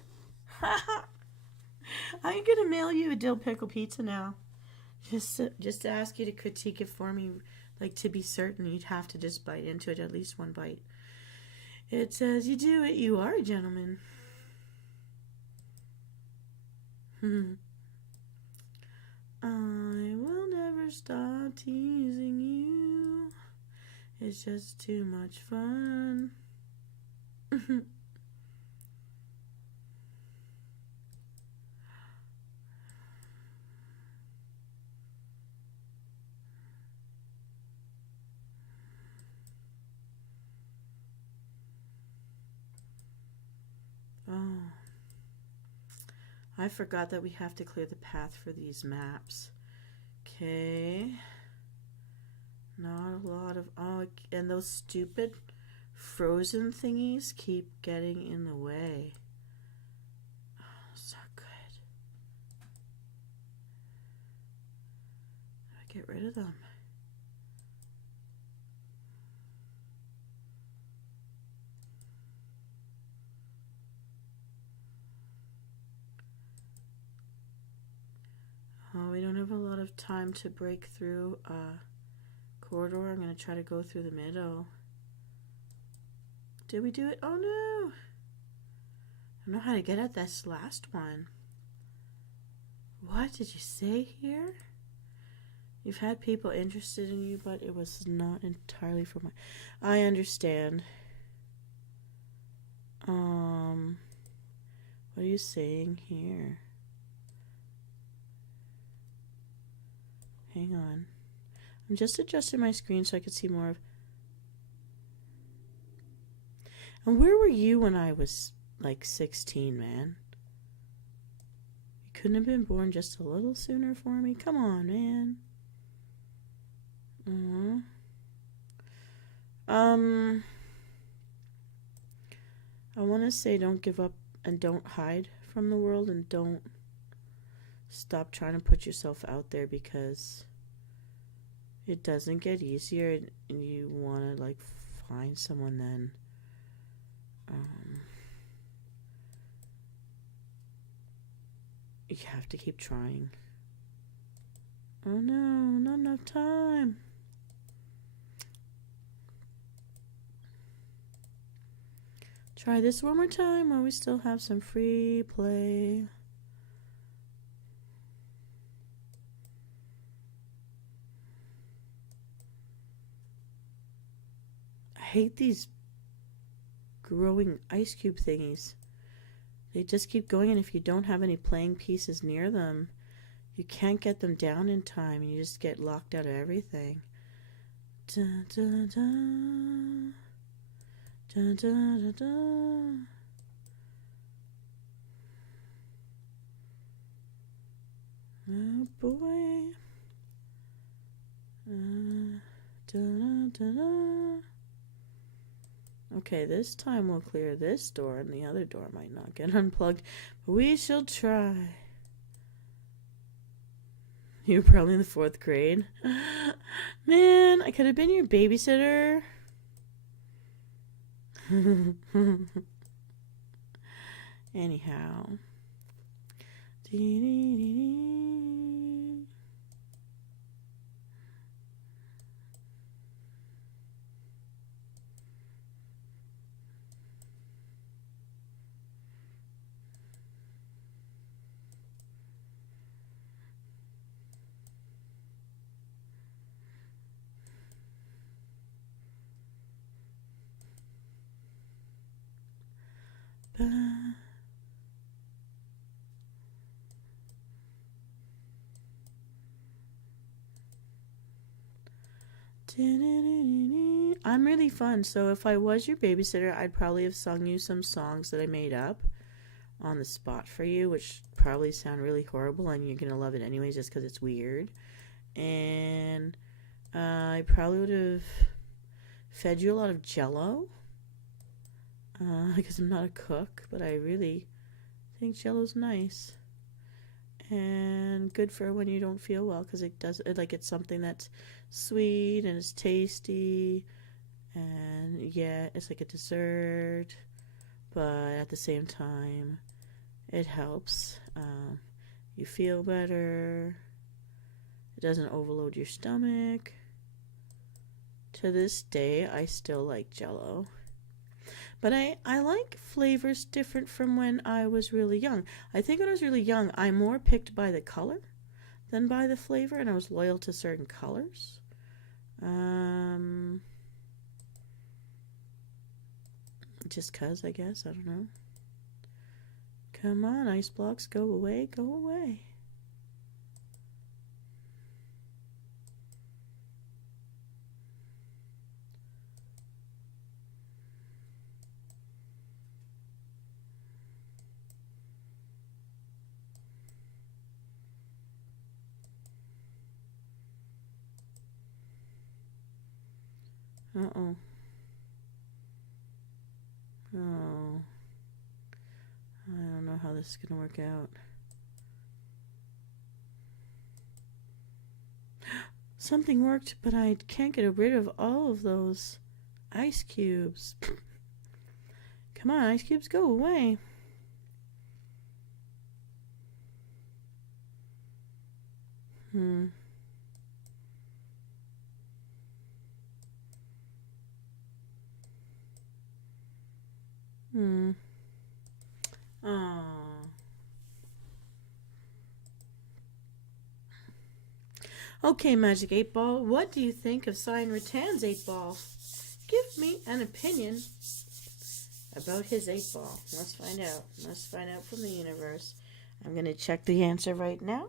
I'm gonna mail you a dill pickle pizza now. Just to ask you to critique it for me, Like, to be certain, you'd have to just bite into it, at least one bite. It says, you do it, you are a gentleman. I will never stop teasing you. It's just too much fun. Oh, I forgot that we have to clear the path for these maps. Okay. Not a lot of... Oh, and those stupid frozen thingies keep getting in the way. Oh, so good. I get rid of them. Oh, we don't have a lot of time to break through a corridor. I'm going to try to go through the middle. Did we do it? Oh no! I don't know how to get at this last one. What did you say here? You've had people interested in you, but it was not entirely for my... I understand. What are you saying here? Hang on. I'm just adjusting my screen so I could see more of... And where were you when I was like 16, man? You couldn't have been born just a little sooner for me? Come on, man. I want to say don't give up and don't hide from the world and don't stop trying to put yourself out there, because it doesn't get easier, and you want to like find someone then. You have to keep trying. Oh no, not enough time. Try this one more time while we still have some free play. I hate these growing ice cube thingies. They just keep going, and if you don't have any playing pieces near them, you can't get them down in time, and you just get locked out of everything. Dun, dun, dun. Dun, dun, dun, dun. Oh boy. Dun, dun, dun, dun. Okay, this time we'll clear this door, and the other door might not get unplugged, but we shall try. You were probably in the 4th grade. Man, I could have been your babysitter. Anyhow. I'm really fun, so if I was your babysitter, I'd probably have sung you some songs that I made up on the spot for you, which probably sound really horrible, and you're gonna love it anyways just because it's weird. And I probably would have fed you a lot of Jell-O, because I'm not a cook, but I really think Jell-O's nice and good for when you don't feel well, because it's something that's sweet and it's tasty, and yeah, it's like a dessert, but at the same time it helps you feel better. It doesn't overload your stomach. To this day, I still like Jell-O. But I like flavors different from when I was really young. I think when I was really young, I more picked by the color than by the flavor, and I was loyal to certain colors. Just 'cause, I guess. I don't know. Come on, ice blocks, go away, go away. Uh-oh. Oh. I don't know how this is going to work out. Something worked, but I can't get rid of all of those ice cubes. Come on, ice cubes, go away. Hmm. Aww. Okay, Magic 8 Ball, what do you think of Cyan Rattan's 8 Ball? Give me an opinion about his 8 Ball. Let's find out. Let's find out from the universe. I'm going to check the answer right now.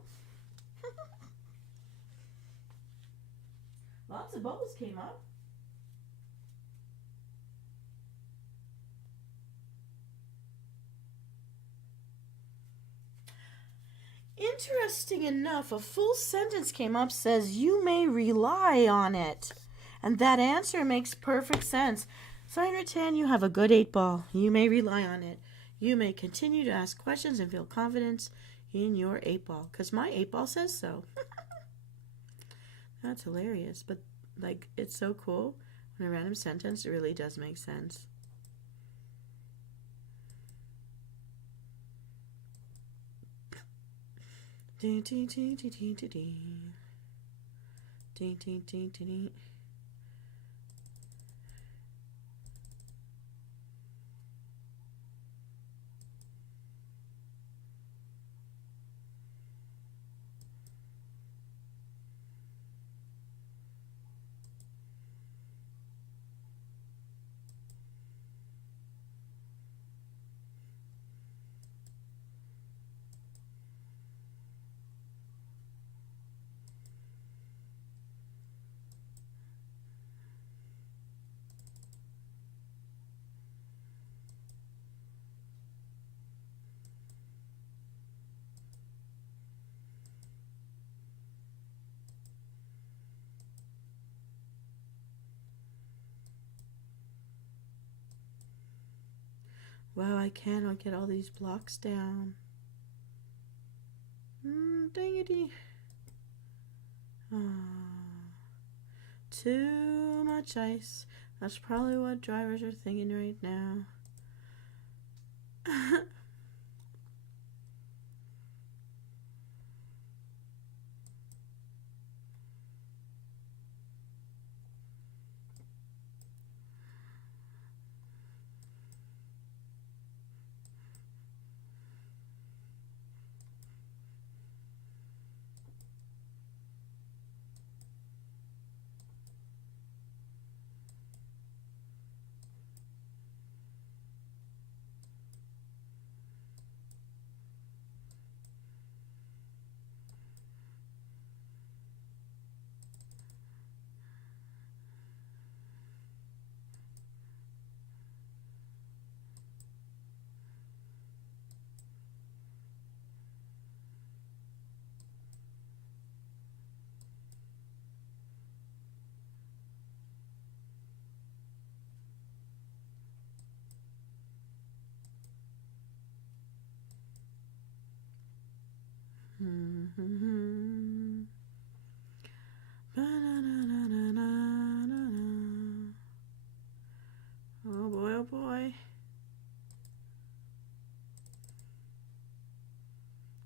Lots of bubbles came up. Interesting enough, a full sentence came up, says you may rely on it. And that answer makes perfect sense. Cyan Rattan, you have a good 8 Ball. You may rely on it. You may continue to ask questions and feel confidence in your 8 Ball. Because my 8 Ball says so. That's hilarious. But, like, it's so cool. When a random sentence, it really does make sense. Ding, ding, ding, ding, ding, ding, ding. Ding, ding, ding, ding, ding. Wow, I cannot get all these blocks down. Dangity. Too much ice. That's probably what drivers are thinking right now. Oh boy, oh boy.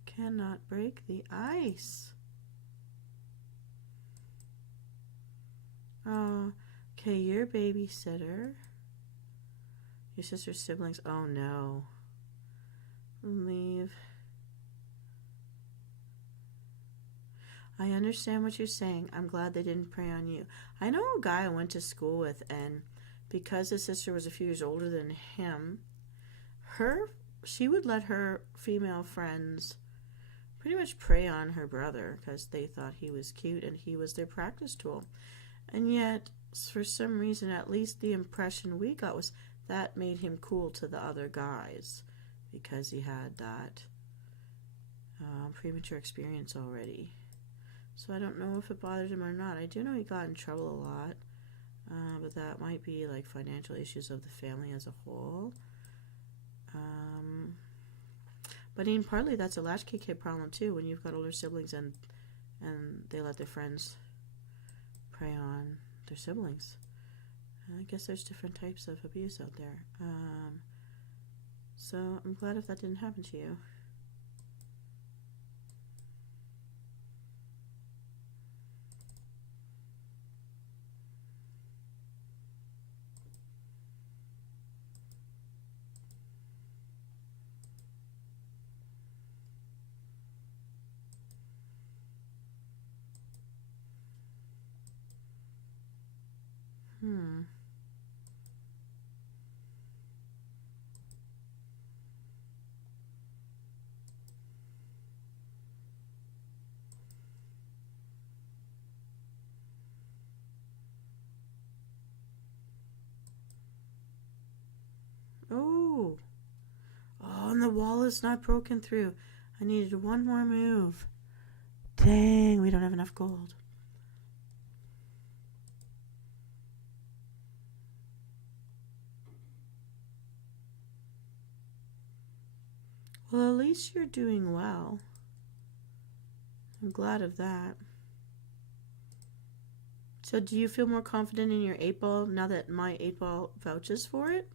Cannot break the ice. Okay, you're a babysitter. Your sister's siblings. Oh no. Leave. I understand what you're saying. I'm glad they didn't prey on you. I know a guy I went to school with, and because his sister was a few years older than him, she would let her female friends pretty much prey on her brother because they thought he was cute and he was their practice tool. And yet, for some reason, at least the impression we got was that made him cool to the other guys because he had that premature experience already. So I don't know if it bothered him or not. I do know he got in trouble a lot, but that might be like financial issues of the family as a whole. But even partly that's a latchkey kid problem too, when you've got older siblings and they let their friends prey on their siblings. I guess there's different types of abuse out there. So I'm glad if that didn't happen to you. Oh, and the wall is not broken through. I needed one more move. Dang, we don't have enough gold. Well, at least you're doing well. I'm glad of that. So do you feel more confident in your 8-ball now that my 8-ball vouches for it?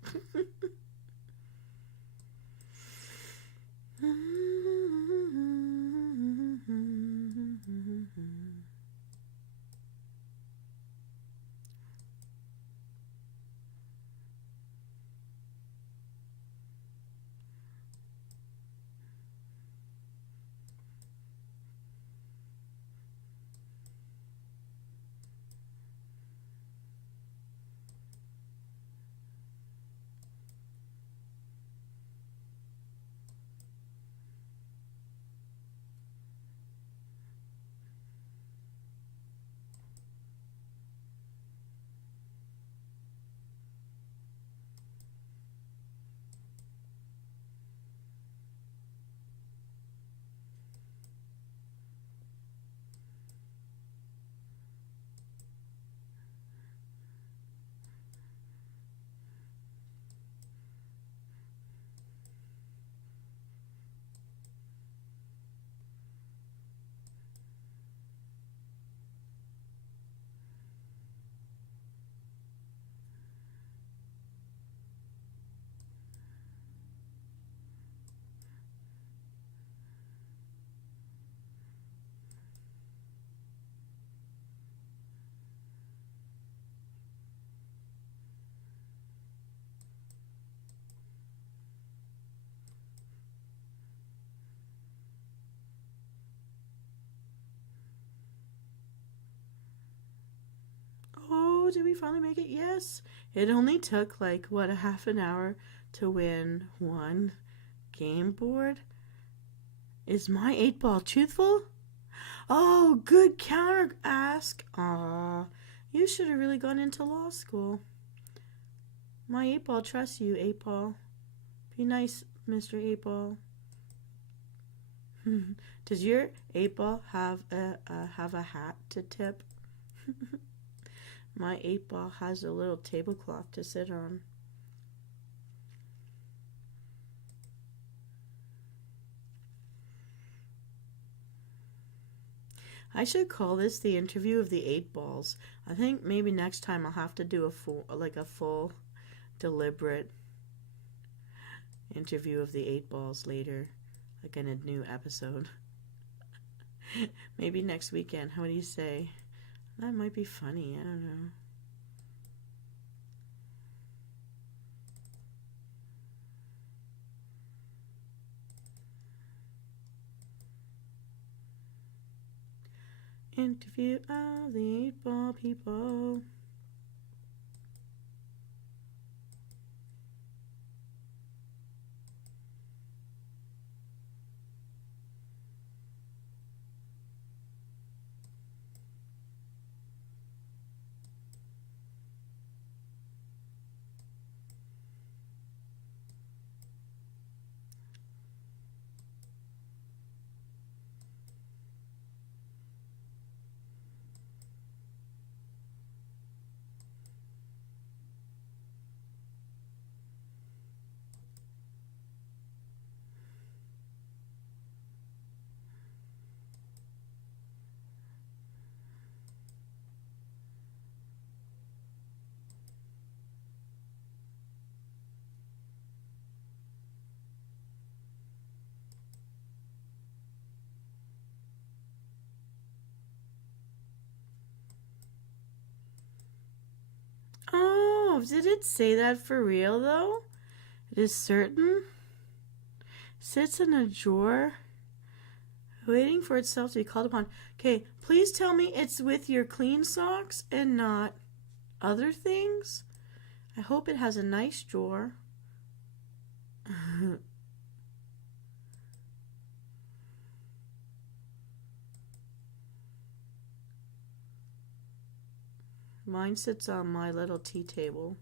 Oh, did we finally make it? Yes. It only took like, what, a half an hour to win one game board? Is my 8-ball truthful? Oh, good counter ask. Aw, you should have really gone into law school. My 8-ball trusts you, 8-ball. Be nice, Mr. 8-ball. Does your 8-ball have a hat to tip? My 8-ball has a little tablecloth to sit on. I should call this the interview of the 8-balls. I think maybe next time I'll have to do a full deliberate interview of the 8-balls later, like in a new episode. Maybe next weekend. What do you say? That might be funny. I don't know. Interview of the 8-ball people. Oh, did it say that for real though? It is certain. Sits in a drawer, waiting for itself to be called upon. Okay, please tell me it's with your clean socks and not other things. I hope it has a nice drawer. Mine sits on my little tea table.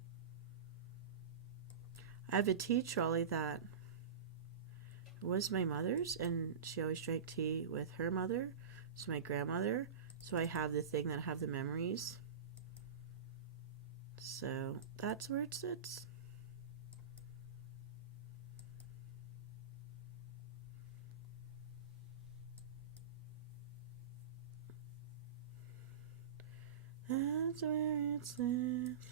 I have a tea trolley that was my mother's, and she always drank tea with her mother, so my grandmother. So I have the thing that I have the memories. So that's where it sits. That's where it sits.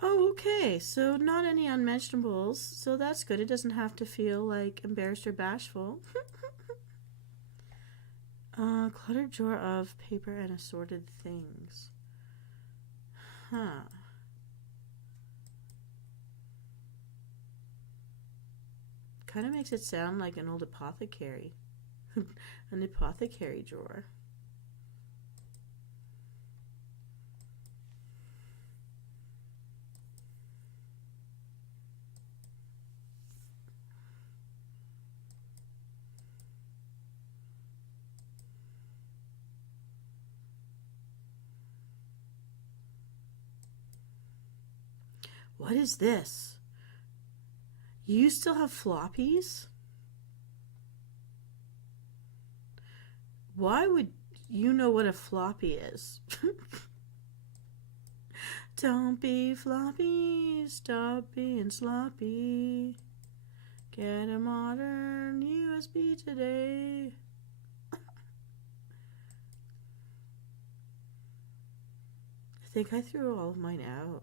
Oh, okay. So not any unmentionables. So that's good. It doesn't have to feel like embarrassed or bashful. Cluttered drawer of paper and assorted things. Huh. Kind of makes it sound like an old apothecary. An apothecary drawer. What is this? You still have floppies? Why would you know what a floppy is? Don't be floppy, stop being sloppy. Get a modern USB today. I think I threw all of mine out.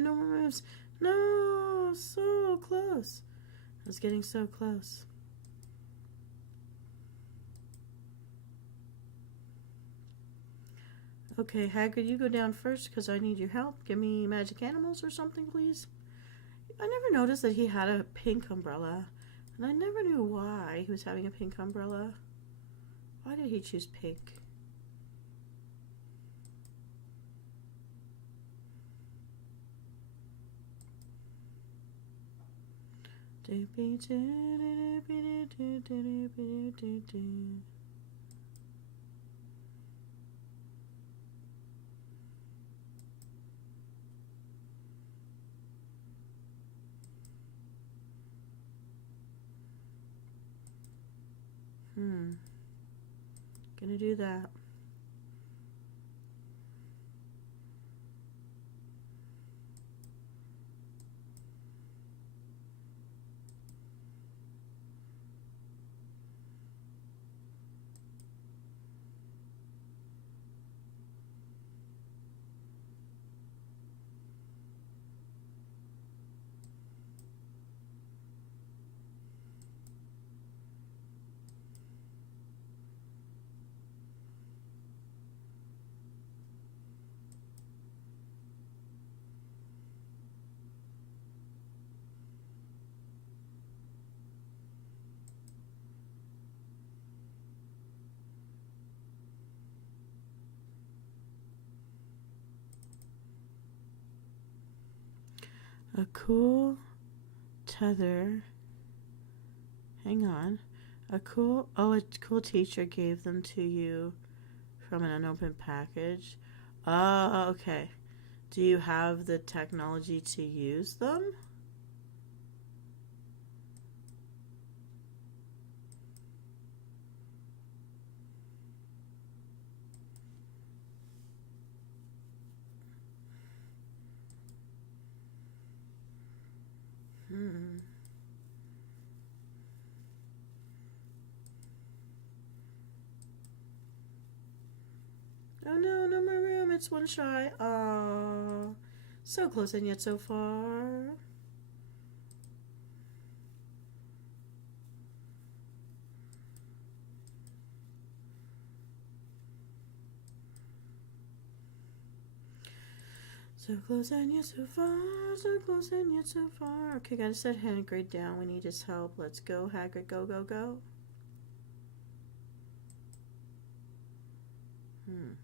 no more moves. No, so close. I was getting so close. Okay, Hagrid, you go down first because I need your help. Give me magic animals or something, please. I never noticed that he had a pink umbrella, and I never knew why he was having a pink umbrella. Why did he choose pink? Gonna do that. A cool tether. Hang on. A cool teacher gave them to you from an unopened package. Oh, okay. Do you have the technology to use them? Oh no, no more room. It's one shy. Oh, so close and yet so far. So close and yet so far. So close and yet so far. Okay, gotta set Hagrid down. We need his help. Let's go, Hagrid. Go, go, go. Hmm.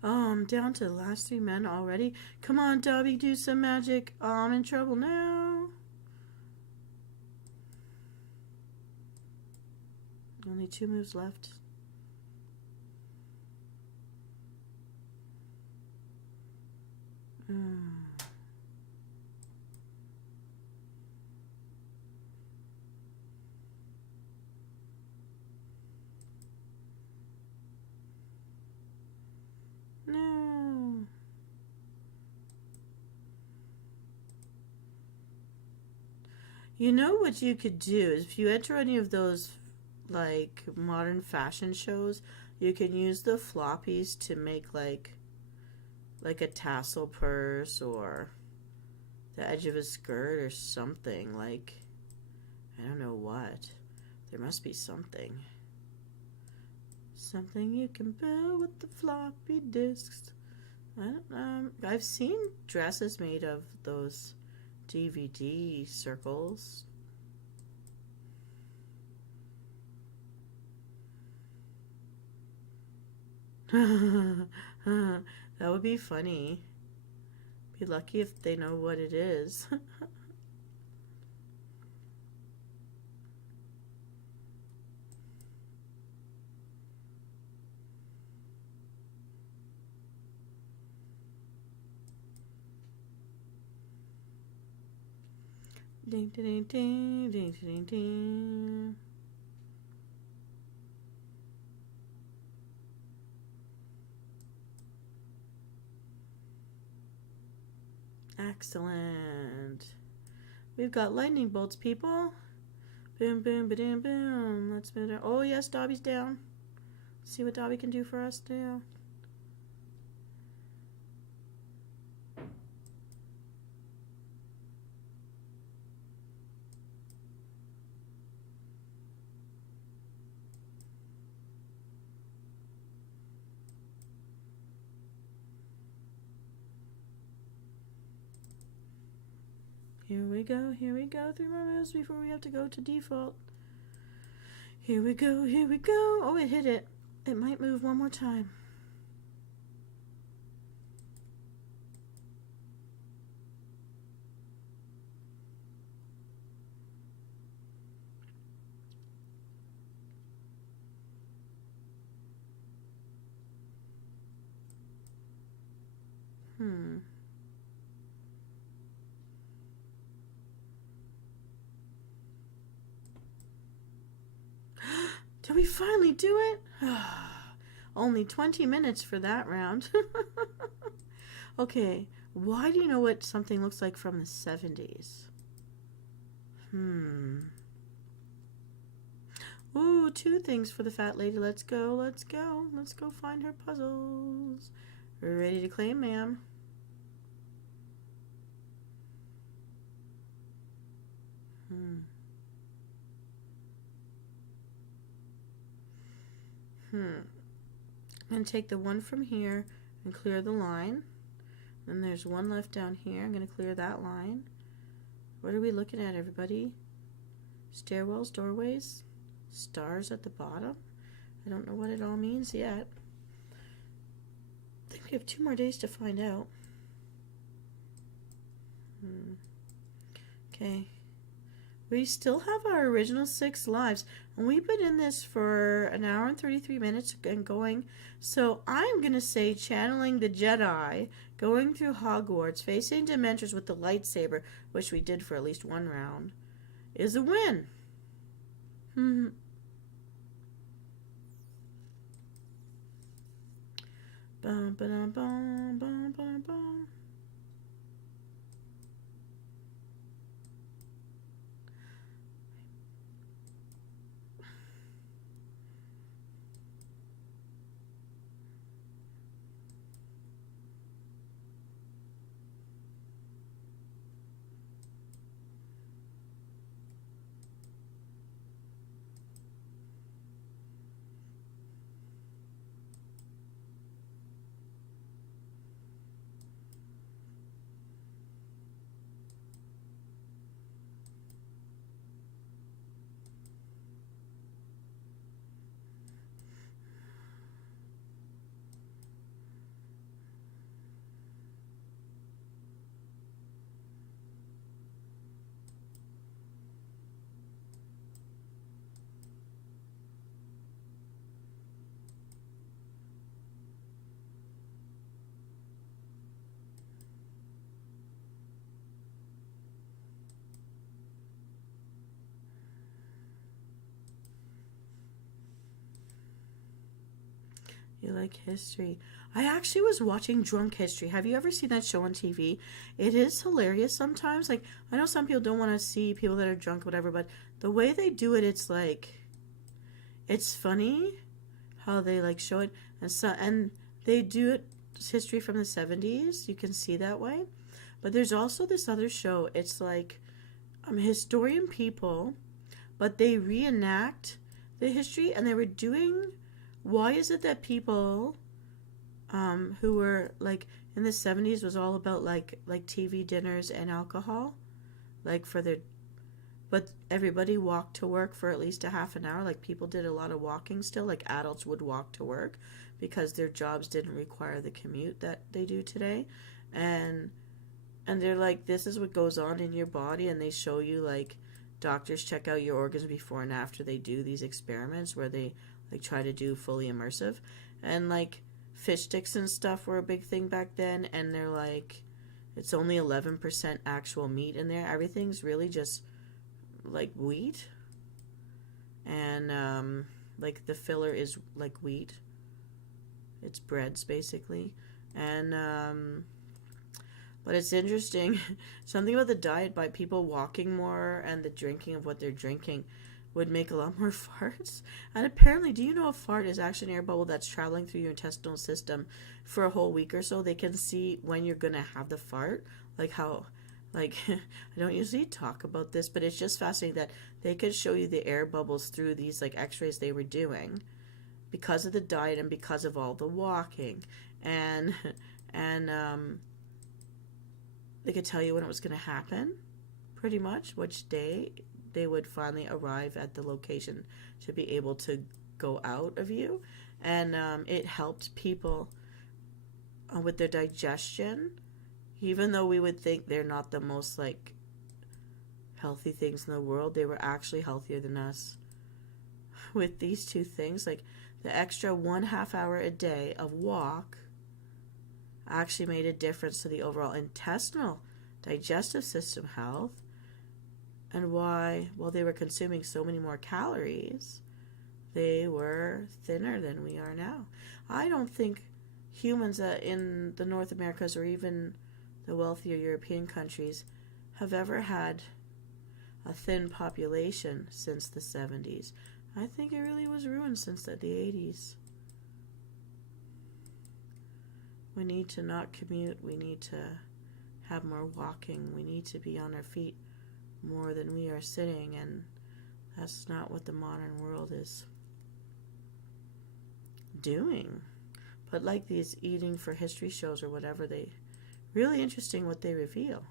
Oh, I'm down to the last 3 men already. Come on, Dobby, do some magic. Oh, I'm in trouble now. Only 2 moves left. No. You know what you could do is if you enter any of those like modern fashion shows, you can use the floppies to make like a tassel purse or the edge of a skirt or something. Like, I don't know what. There must be something. Something you can build with the floppy disks. I don't know. I've seen dresses made of those DVD circles. That would be funny. Be lucky if they know what it is. Ding, ding, ding, ding, ding, ding. Excellent. We've got lightning bolts, people. Boom, boom, ba-doom, boom. Let's move it. Oh, yes, Dobby's down. See what Dobby can do for us now. Here we go, 3 more moves before we have to go to default. Here we go. Oh, it hit it. It might move one more time. Did we finally do it? Only 20 minutes for that round. Okay, why do you know what something looks like from the 70s? Ooh, 2 things for the fat lady. Let's go. Let's go find her puzzles. Ready to claim, ma'am. I'm going to take the one from here and clear the line. Then there's one left down here. I'm going to clear that line. What are we looking at, everybody? Stairwells, doorways, stars at the bottom. I don't know what it all means yet. I think we have 2 more days to find out. Okay. We still have our original 6 lives, and we've been in this for an hour and 33 minutes and going. So I'm going to say channeling the Jedi, going through Hogwarts, facing dimentors with the lightsaber, which we did for at least 1 round, is a win. Bum, ba-dum, bum, bum, bum, bum. You like history? I actually was watching Drunk History. Have you ever seen that show on TV? It is hilarious sometimes. Like, I know some people don't want to see people that are drunk, whatever, but the way they do it, it's like, it's funny how they like show it, and they do it history from the 70s. You can see that way. But there's also this other show. It's like historian people, but they reenact the history, and they were doing. Why is it that people who were like in the 70s was all about like TV dinners and alcohol, like for their But everybody walked to work for at least a half an hour. Like people did a lot of walking still. Like adults would walk to work because their jobs didn't require the commute that they do today. And they're like, this is what goes on in your body, and they show you like doctors check out your organs before and after they do these experiments where they like try to do fully immersive. And like fish sticks and stuff were a big thing back then, and they're like it's only 11% actual meat in there. Everything's really just like wheat, and like the filler is like wheat. It's breads basically, and but it's interesting. Something about the diet by people walking more and the drinking of what they're drinking would make a lot more farts. And apparently, do you know a fart is actually an air bubble that's traveling through your intestinal system for a whole week or so? They can see when you're gonna have the fart, like how, like I don't usually talk about this, but it's just fascinating that they could show you the air bubbles through these like X-rays they were doing because of the diet and because of all the walking, and and they could tell you when it was going to happen, pretty much, which day they would finally arrive at the location to be able to go out of you. And it helped people with their digestion, even though we would think they're not the most like healthy things in the world. They were actually healthier than us with these two things. Like the extra 1/2 hour a day of walk actually made a difference to the overall intestinal digestive system health, and why, while they were consuming so many more calories, they were thinner than we are now. I don't think humans in the North Americas or even the wealthier European countries have ever had a thin population since the 70s. I think it really was ruined since the 80s. We need to not commute. We need to have more walking. We need to be on our feet more than we are sitting, and that's not what the modern world is doing. But like these eating for history shows or whatever, they really interesting what they reveal.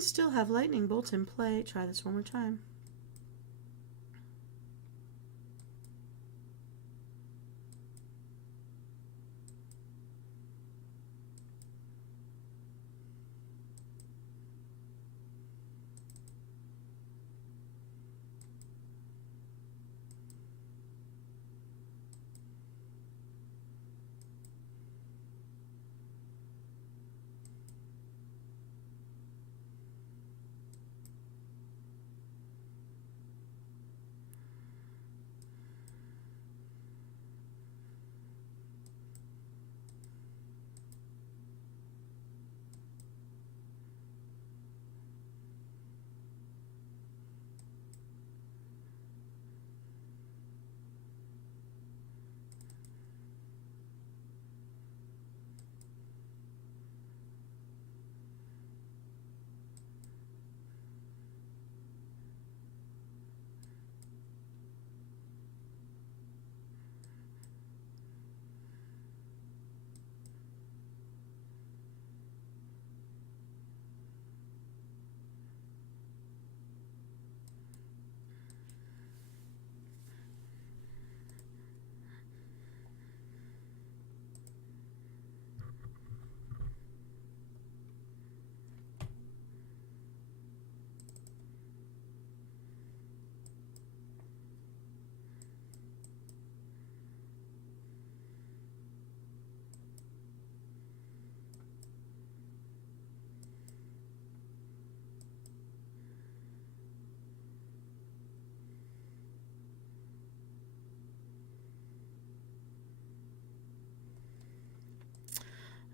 Still have lightning bolts in play. Try this one more time.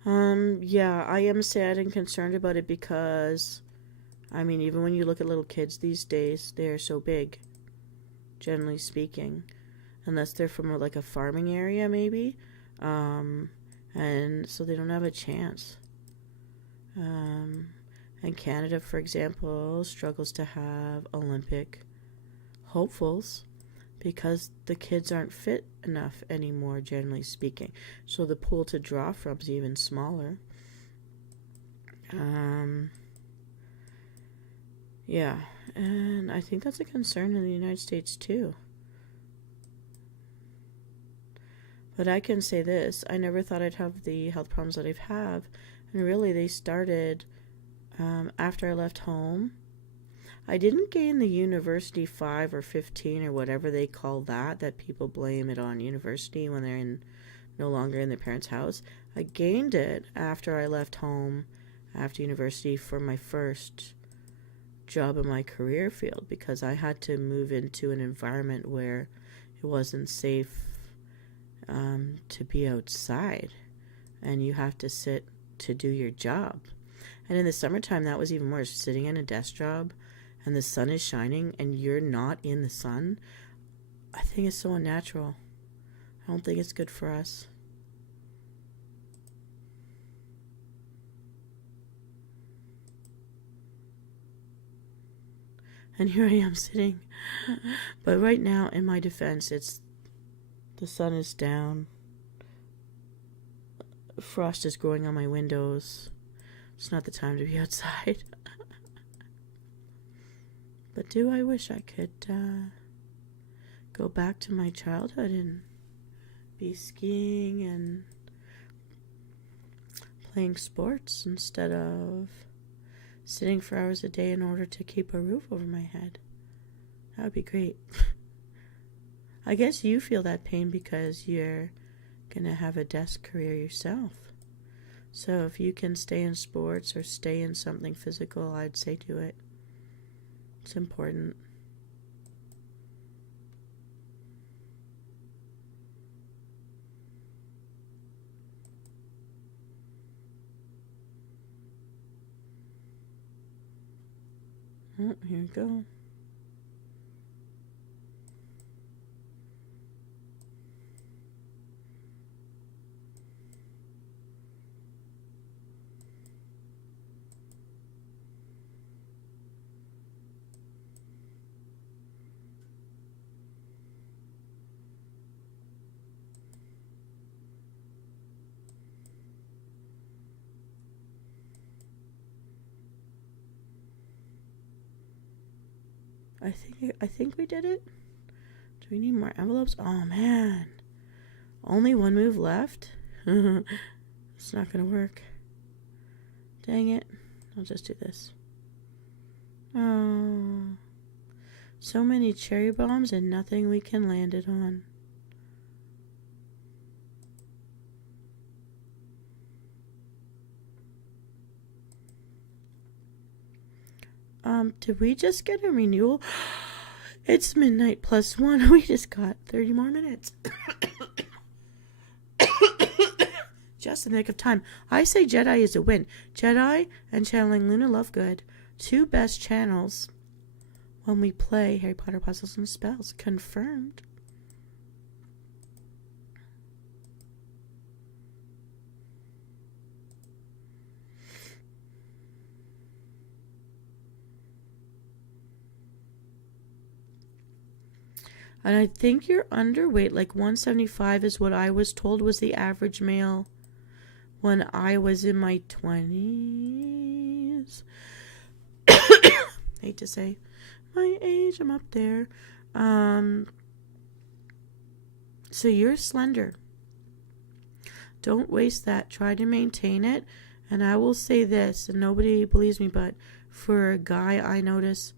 Yeah, I am sad and concerned about it because, I mean, even when you look at little kids these days, they're so big, generally speaking, unless they're from like a farming area, maybe. Um, and so they don't have a chance. And Canada, for example, struggles to have Olympic hopefuls because the kids aren't fit enough anymore, generally speaking. So the pool to draw from is even smaller. Yeah, and I think that's a concern in the United States too. But I can say this, I never thought I'd have the health problems that I've had. And really, they started after I left home. I didn't gain the university 5 or 15 or whatever they call that people blame it on university when they're no longer in their parents' house. I gained it after I left home after university for my first job in my career field because I had to move into an environment where it wasn't safe to be outside and you have to sit to do your job. And in the summertime, that was even worse. Sitting in a desk job and the sun is shining and you're not in the sun, I think it's so unnatural. I don't think it's good for us. And here I am sitting. But right now, in my defense, the sun is down. Frost is growing on my windows. It's not the time to be outside. But do I wish I could go back to my childhood and be skiing and playing sports instead of sitting for hours a day in order to keep a roof over my head. That would be great. I guess you feel that pain because you're going to have a desk career yourself. So if you can stay in sports or stay in something physical, I'd say do it. It's important. Oh, here we go. I think we did it. Do we need more envelopes? Oh man. Only one move left? It's not gonna work. Dang it. I'll just do this. Oh. So many cherry bombs and nothing we can land it on. Did we just get a renewal? It's midnight plus 1. We just got 30 more minutes. Just in the nick of time. I say Jedi is a win. Jedi and Channeling Luna Lovegood. 2 best channels when we play Harry Potter Puzzles and Spells. Confirmed. And I think you're underweight. Like 175 is what I was told was the average male when I was in my 20s. Hate to say my age, I'm up there. So you're slender. Don't waste that. Try to maintain it. And I will say this, and nobody believes me, but for a guy, I notice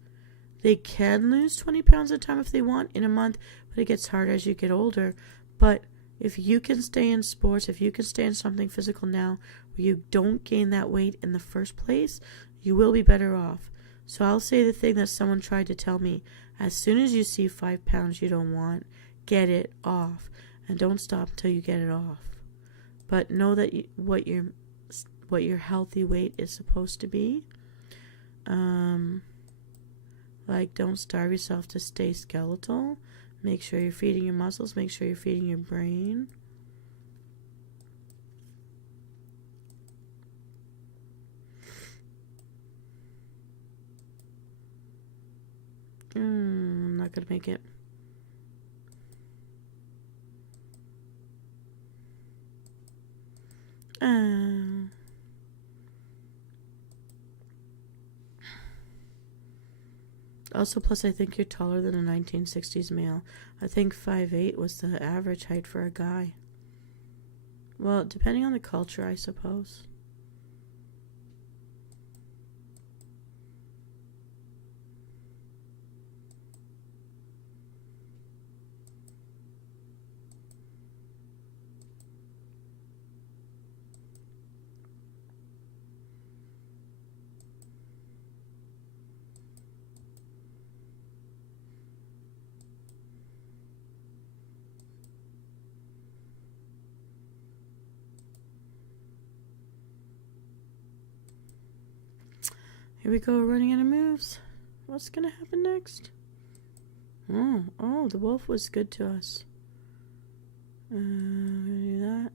they can lose 20 pounds at a time if they want in a month, but it gets harder as you get older. But if you can stay in sports, if you can stay in something physical now where you don't gain that weight in the first place, you will be better off. So I'll say the thing that someone tried to tell me. As soon as you see 5 pounds you don't want, get it off. And don't stop until you get it off. But know that what you're what your healthy weight is supposed to be. Like, don't starve yourself to stay skeletal. Make sure you're feeding your muscles. Make sure you're feeding your brain. I'm not gonna make it. Also, plus, I think you're taller than a 1960s male. I think 5'8" was the average height for a guy. Well, depending on the culture, I suppose. Here we go, running out of moves. What's gonna happen next? Oh, the wolf was good to us. Gonna do that.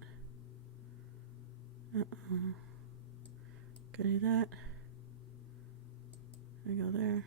Gonna do that. There we go there.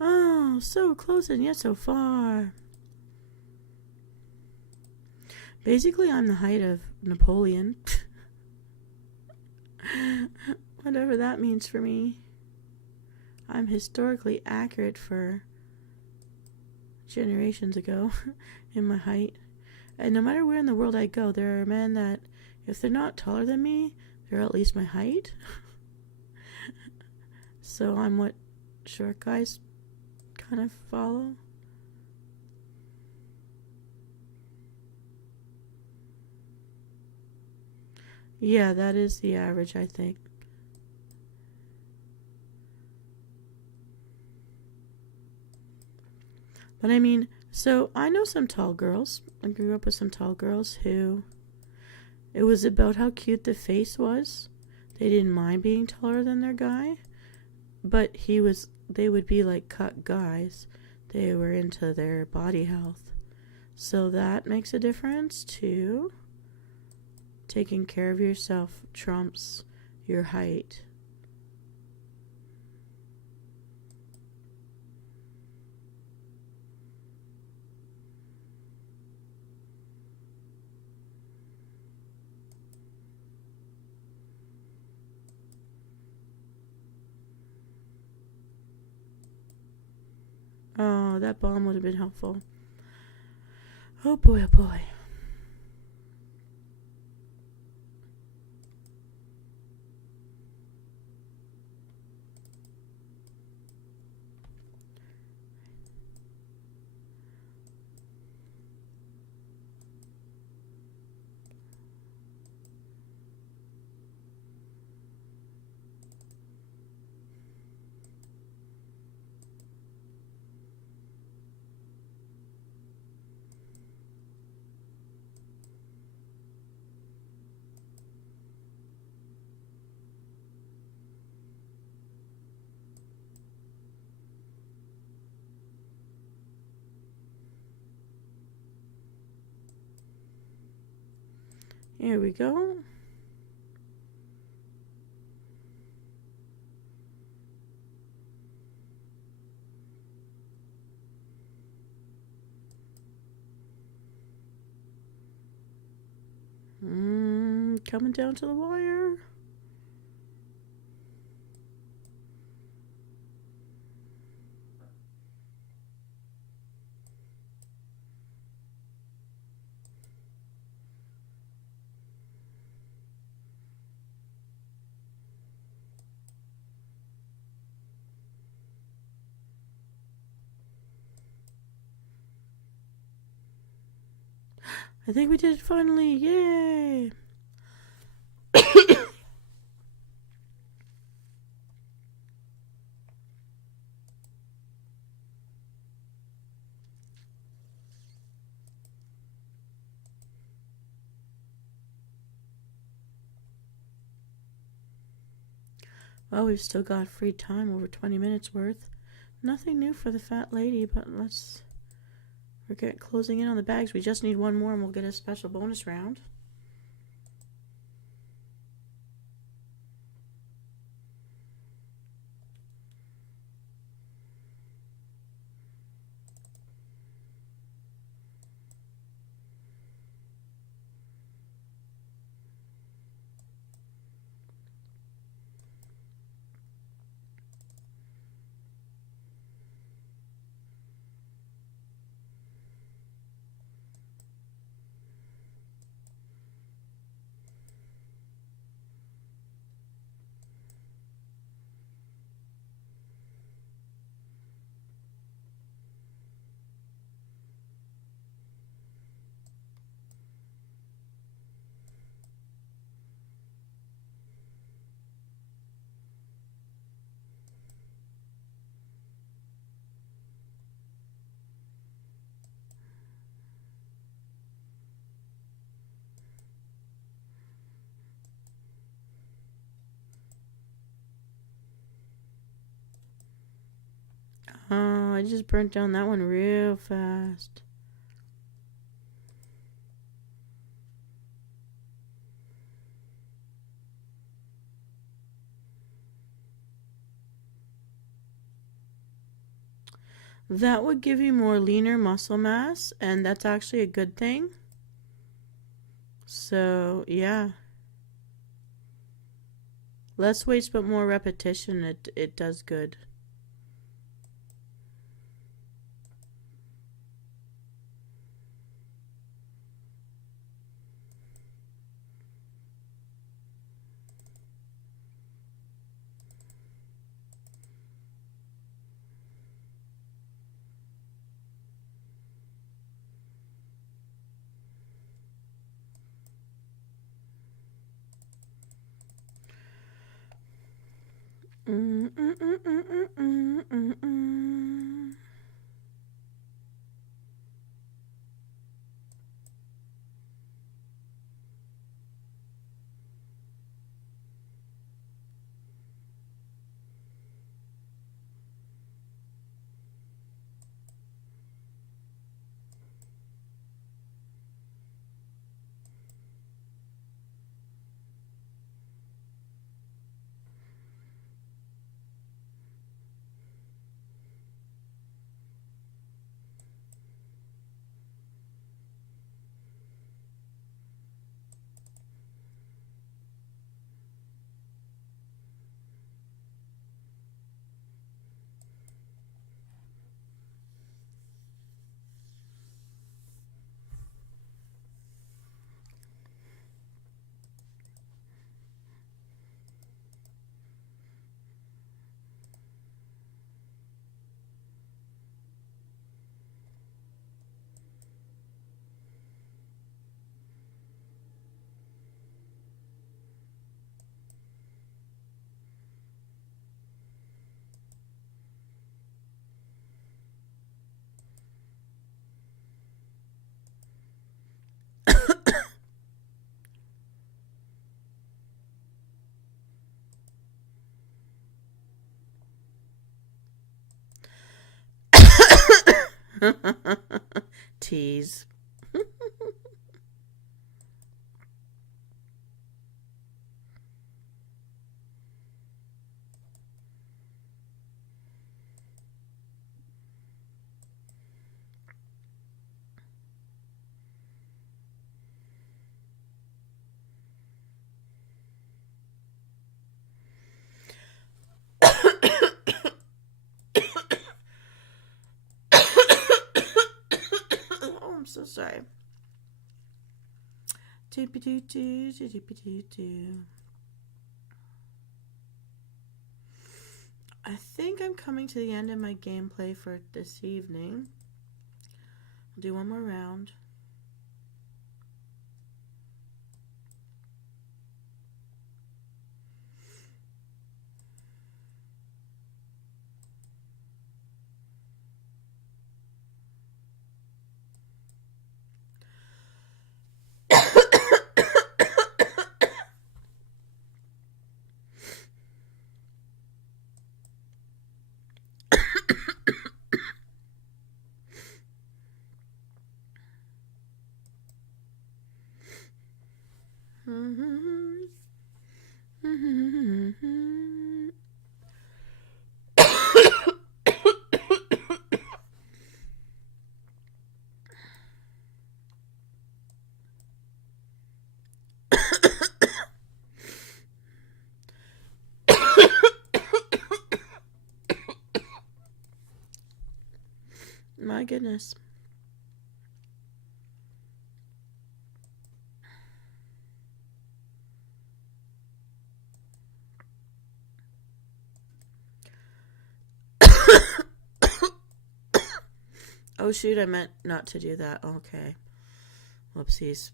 Oh, so close and yet so far. Basically, I'm the height of Napoleon. Whatever that means for me. I'm historically accurate for generations ago in my height. And no matter where in the world I go, there are men that, if they're not taller than me, they're at least my height. So I'm what short guys kind of follow. Yeah, that is the average, I think. But I mean, so I know some tall girls. I grew up with some tall girls who, it was about how cute the face was. They didn't mind being taller than their guy, but they would be like cut guys. They were into their body health. So that makes a difference too. Taking care of yourself trumps your height. Oh, that bomb would have been helpful. Oh boy, oh boy. Here we go. Coming down to the wire. I think we did it finally. Yay! Well, we've still got free time, over 20 minutes worth. Nothing new for the fat lady, but we're closing in on the bags. We just need one more and we'll get a special bonus round. Oh, I just burnt down that one real fast. That would give you more leaner muscle mass, and that's actually a good thing. So, yeah. Less weights but more repetition, it does good. Tease. Oh, I'm so sorry. I think I'm coming to the end of my gameplay for this evening. I'll do one more round. My goodness. Oh shoot, I meant not to do that. Okay. Whoopsies.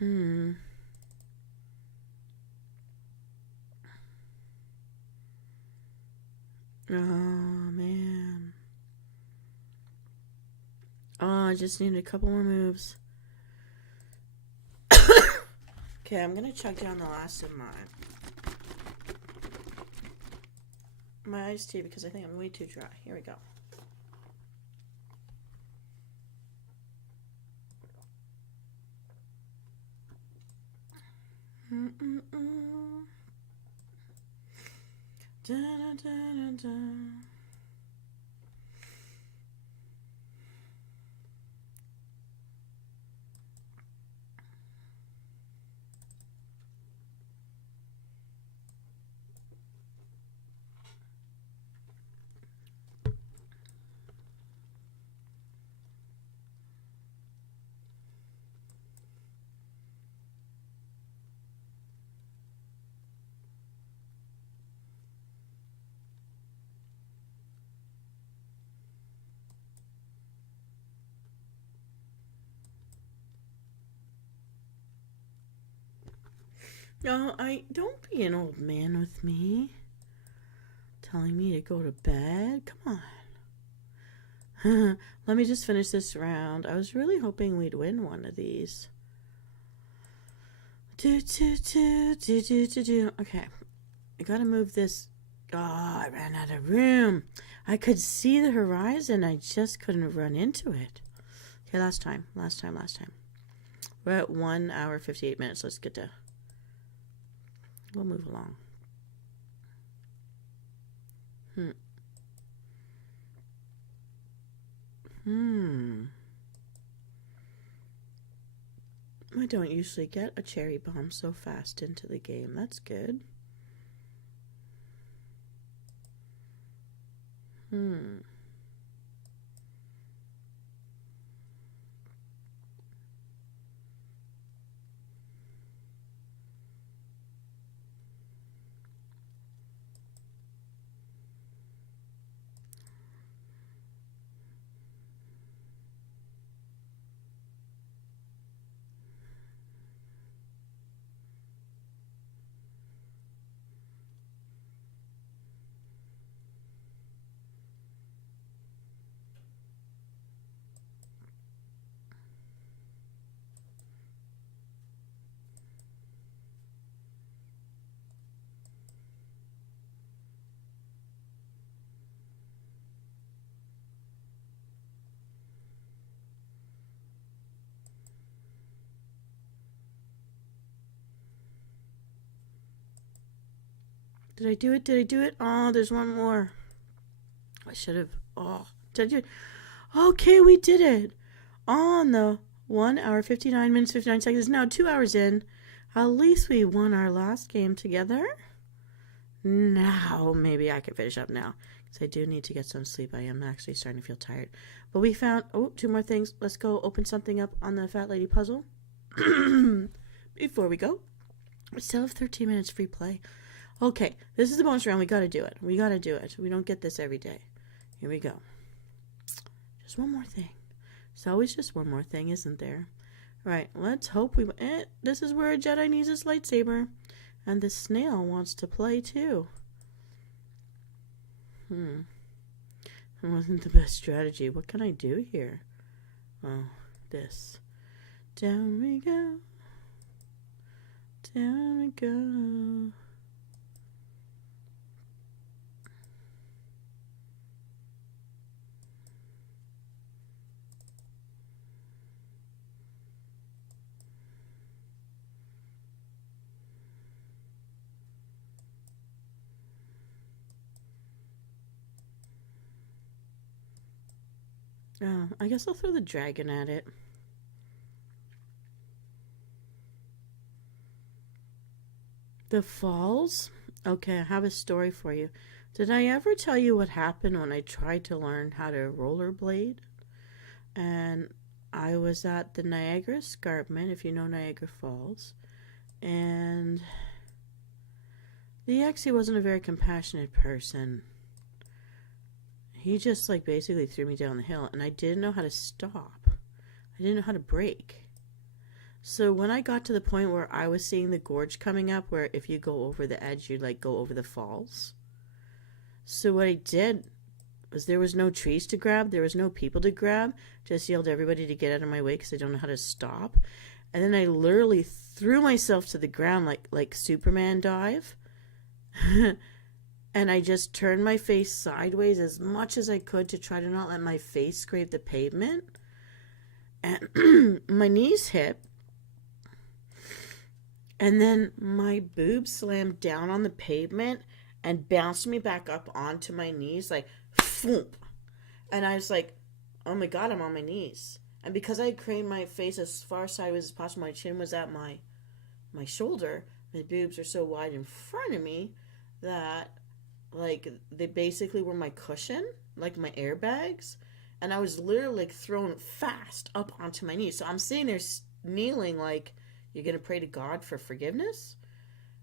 Oh man. Oh, I just need a couple more moves. Okay, I'm gonna chug down the last of my iced tea because I think I'm way too dry. Here we go. Da, da, da, da, da. No, don't be an old man with me. Telling me to go to bed? Come on. Let me just finish this round. I was really hoping we'd win one of these. Okay. I gotta move this. Oh, I ran out of room. I could see the horizon. I just couldn't run into it. Okay, last time. We're at 1 hour, 58 minutes. Let's get to... We'll move along. I don't usually get a cherry bomb so fast into the game. That's good. Did I do it? Oh, there's one more. I should have. Oh, did I do it? Okay, we did it. On the 1 hour, 59 minutes, 59 seconds. Now 2 hours in. At least we won our last game together. Now, maybe I can finish up now. Because I do need to get some sleep. I am actually starting to feel tired. But we found... Oh, 2 more things. Let's go open something up on the Fat Lady puzzle. Before we go. We still have 13 minutes free play. Okay, this is the bonus round. We gotta do it. We don't get this every day. Here we go. Just one more thing. It's always just one more thing, isn't there? Right, let's hope we... this is where a Jedi needs his lightsaber. And the snail wants to play, too. It wasn't the best strategy. What can I do here? Oh, this. Down we go. Down we go. Oh, I guess I'll throw the dragon at it. The falls? Okay, I have a story for you. Did I ever tell you what happened when I tried to learn how to rollerblade? And I was at the Niagara Escarpment, if you know Niagara Falls, and the ex, he wasn't a very compassionate person. He just like basically threw me down the hill, and I didn't know how to stop. I didn't know how to brake. So when I got to the point where I was seeing the gorge coming up, where if you go over the edge, you like go over the falls. So what I did was there was no trees to grab, there was no people to grab. Just yelled at everybody to get out of my way because I don't know how to stop. And then I literally threw myself to the ground like Superman dive. And I just turned my face sideways as much as I could to try to not let my face scrape the pavement. And my knees hit. And then my boobs slammed down on the pavement and bounced me back up onto my knees like, foomp. And I was like, oh my God, I'm on my knees. And because I craned my face as far sideways as possible, my chin was at my shoulder. My boobs are so wide in front of me that like they basically were my cushion, like my airbags. And I was literally like thrown fast up onto my knees. So I'm sitting there kneeling like, you're going to pray to God for forgiveness?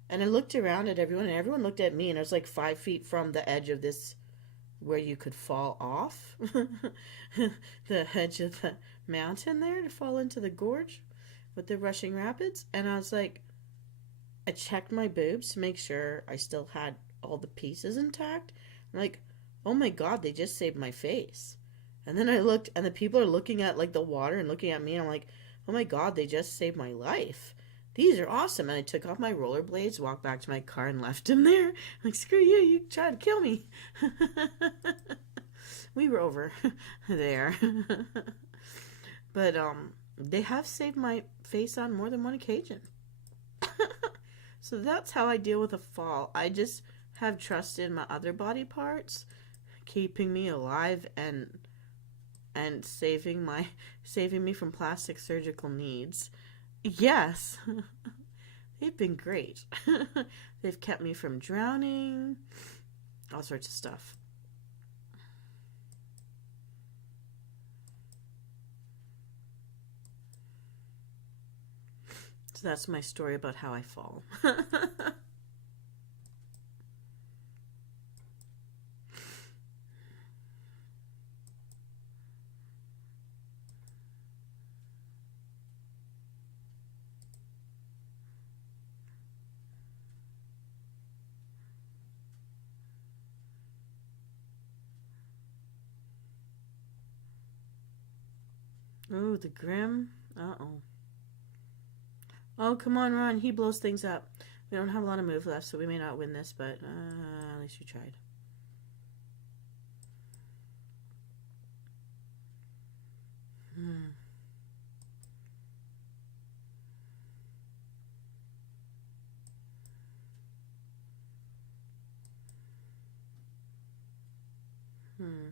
And I looked around at everyone, and everyone looked at me, and I was like 5 feet from the edge of this where you could fall off the edge of the mountain there to fall into the gorge with the rushing rapids. And I was like, I checked my boobs to make sure I still had all the pieces intact. I'm like, oh my God, they just saved my face. And then I looked, and the people are looking at like the water and looking at me, and I'm like, oh my God, they just saved my life. These are awesome. And I took off my rollerblades, walked back to my car, and left him there. I'm like, screw you, you tried to kill me. We were over there. But they have saved my face on more than one occasion. So that's how I deal with a fall. I just have trust in my other body parts keeping me alive and saving me from plastic surgical needs. Yes. They've been great. They've kept me from drowning, all sorts of stuff. So that's my story about how I fall. Oh, the Grim. Uh-oh. Oh, come on, Ron. He blows things up. We don't have a lot of move left, so we may not win this, but at least you tried. Hmm. Hmm.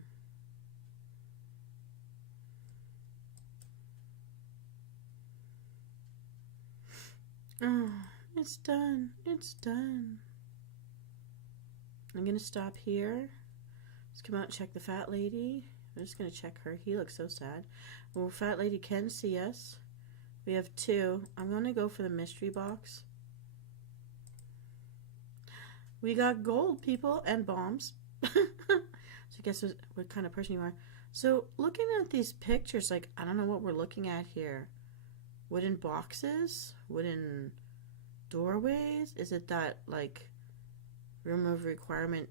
Oh, it's done. It's done. I'm going to stop here. Let's come out and check the fat lady. I'm just going to check her. He looks so sad. Well, fat lady can see us. We have 2. I'm going to go for the mystery box. We got gold, people, and bombs. So I guess what kind of person you are. So looking at these pictures, like, I don't know what we're looking at here. Wooden boxes? Wooden doorways? Is it that, like, room of requirement,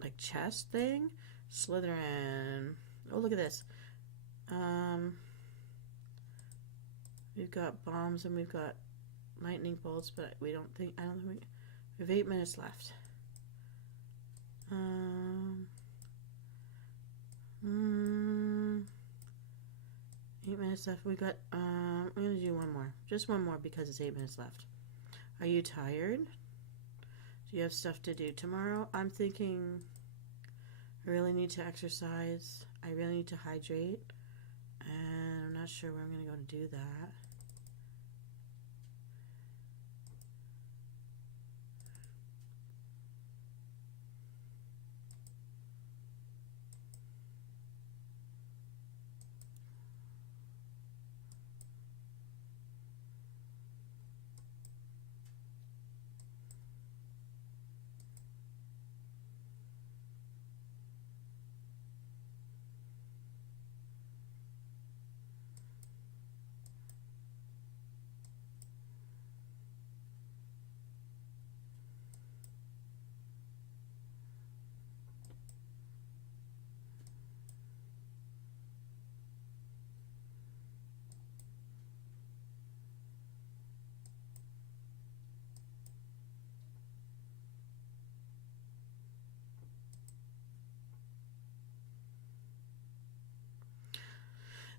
like, chest thing? Slytherin. Oh, look at this. We've got bombs and we've got lightning bolts, but I don't think we have 8 minutes left. 8 minutes left. We got I'm gonna do one more. Just one more because it's 8 minutes left. Are you tired? Do you have stuff to do tomorrow? I'm thinking I really need to exercise. I really need to hydrate. not sure where I'm going to go to do that.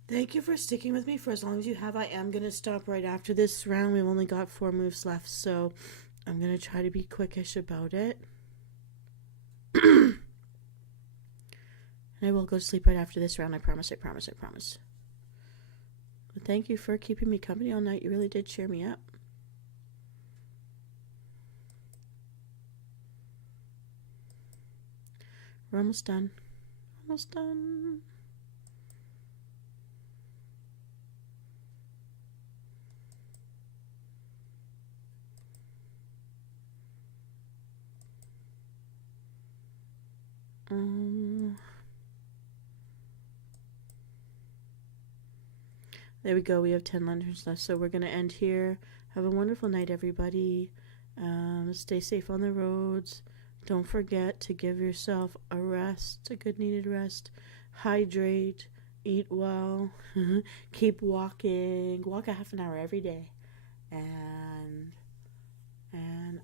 Thank you for sticking with me for as long as you have. I am going to stop right after this round. We've only got 4 moves left, so I'm going to try to be quickish about it. And I will go to sleep right after this round. I promise, I promise, I promise. But thank you for keeping me company all night. You really did cheer me up. We're almost done. Almost done. There we go. We have 10 lanterns left, so we're going to end here. Have a wonderful night, everybody. Stay safe on the roads. Don't forget to give yourself a rest, a good needed rest. Hydrate, eat well, keep walking. Walk a half an hour every day. And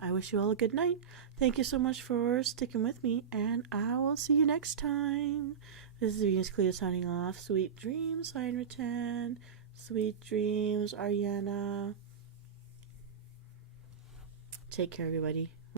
I wish you all a good night. Thank you so much for sticking with me, and I will see you next time. This is Venus Cleo signing off. Sweet dreams, Heinrichen. Sweet dreams, Ariana. Take care, everybody.